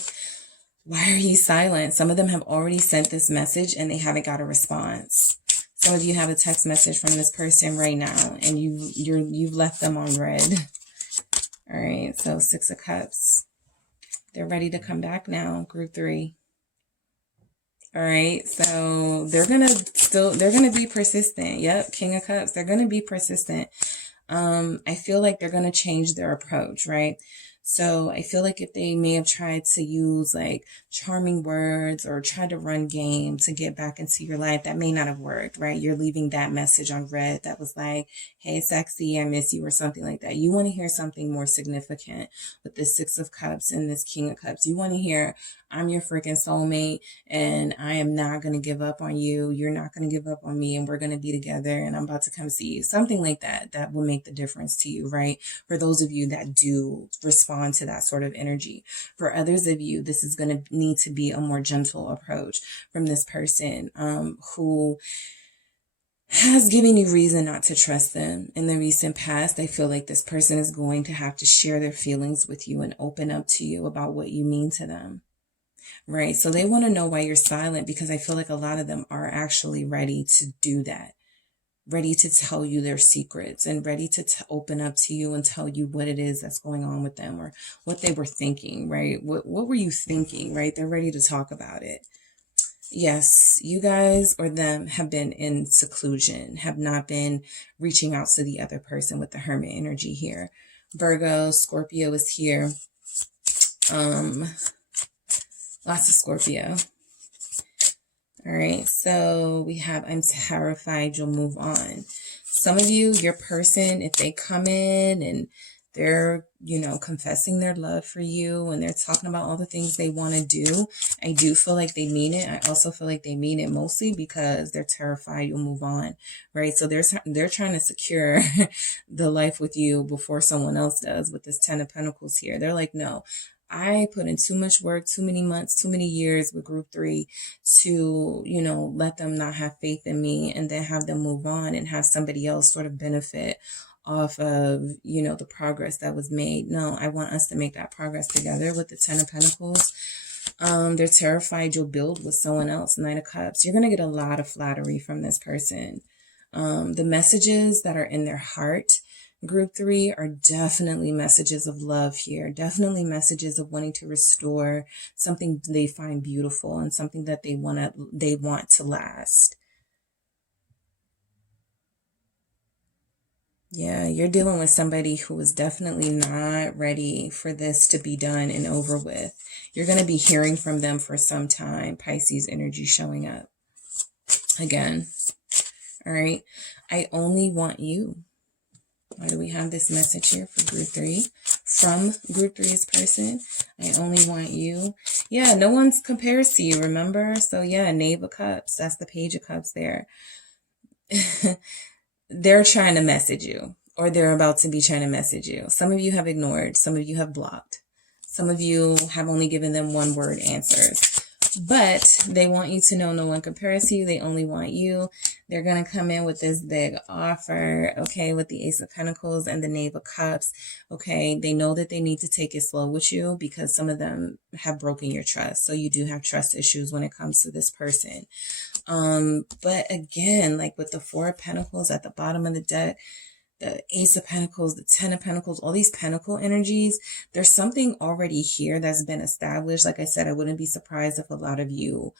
Why are you silent? Some of them have already sent this message and they haven't got a response. Some of you have a text message from this person right now and you've left them on red. All right. So Six of Cups. They're ready to come back now. Group 3. All right, so they're going to be persistent. Yep, King of Cups, they're going to be persistent. I feel like they're going to change their approach, right? So I feel like if they may have tried to use like charming words or try to run game to get back into your life, that may not have worked, right? You're leaving that message on red that was like, hey, sexy, I miss you, or something like that. You want to hear something more significant with this Six of Cups and this King of Cups. You want to hear, I'm your freaking soulmate and I am not going to give up on you. You're not going to give up on me and we're going to be together and I'm about to come see you. Something like that, that will make the difference to you, right? For those of you that do respond to that sort of energy. For others of you, this is going to need to be a more gentle approach from this person who has given you reason not to trust them in the recent past. I feel like this person is going to have to share their feelings with you and open up to you about what you mean to them. Right. So they want to know why you're silent, because I feel like a lot of them are actually ready to do that. Ready to tell you their secrets and ready to open up to you and tell you what it is that's going on with them or what they were thinking, right? What were you thinking, right? They're ready to talk about it. Yes, you guys or them have been in seclusion, have not been reaching out to the other person with the Hermit energy here. Virgo, Scorpio is here. Lots of Scorpio. All right, so we have, I'm terrified you'll move on. Some of you, your person, if they come in and they're, you know, confessing their love for you and they're talking about all the things they want to do, I do feel like they mean it. I also feel like they mean it mostly because they're terrified you'll move on, right? So they're trying to secure the life with you before someone else does with this 10 of Pentacles here. They're like, no, I put in too much work, too many months, too many years with group 3 to, you know, let them not have faith in me and then have them move on and have somebody else sort of benefit off of, you know, the progress that was made. No, I want us to make that progress together with the 10 of Pentacles. They're terrified you'll build with someone else. Knight of Cups. You're going to get a lot of flattery from this person. The messages that are in their heart, group 3, are definitely messages of love here. Definitely messages of wanting to restore something they find beautiful and something that they want to last. Yeah, you're dealing with somebody who is definitely not ready for this to be done and over with. You're going to be hearing from them for some time. Pisces energy showing up again. All right. I only want you. Why do we have this message here for group 3? From group 3's person. I only want you. Yeah, no one compares to you, remember? So yeah, Knave of Cups. That's the Page of Cups there. They're trying to message you, or they're about to be trying to message you. Some of you have ignored. Some of you have blocked. Some of you have only given them one-word answers. But they want you to know no one compares to you. They only want you. They're going to come in with this big offer, okay, with the Ace of Pentacles and the Knave of Cups, okay? They know that they need to take it slow with you because some of them have broken your trust. So you do have trust issues when it comes to this person. But again, like with the 4 of Pentacles at the bottom of the deck, the Ace of Pentacles, the 10 of Pentacles, all these Pentacle energies, there's something already here that's been established. Like I said, I wouldn't be surprised if a lot of you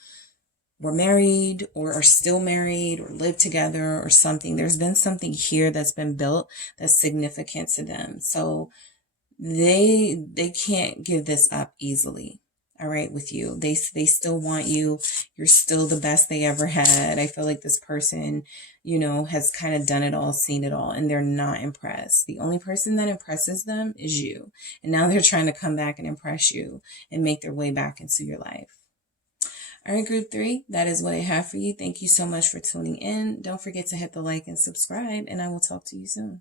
were married or are still married or live together or something. There's been something here that's been built that's significant to them. So they can't give this up easily. All right, with you. They still want you. You're still the best they ever had. I feel like this person, you know, has kind of done it all, seen it all, and they're not impressed. The only person that impresses them is you. And now they're trying to come back and impress you and make their way back into your life. All right, group 3, that is what I have for you. Thank you so much for tuning in. Don't forget to hit the like and subscribe, and I will talk to you soon.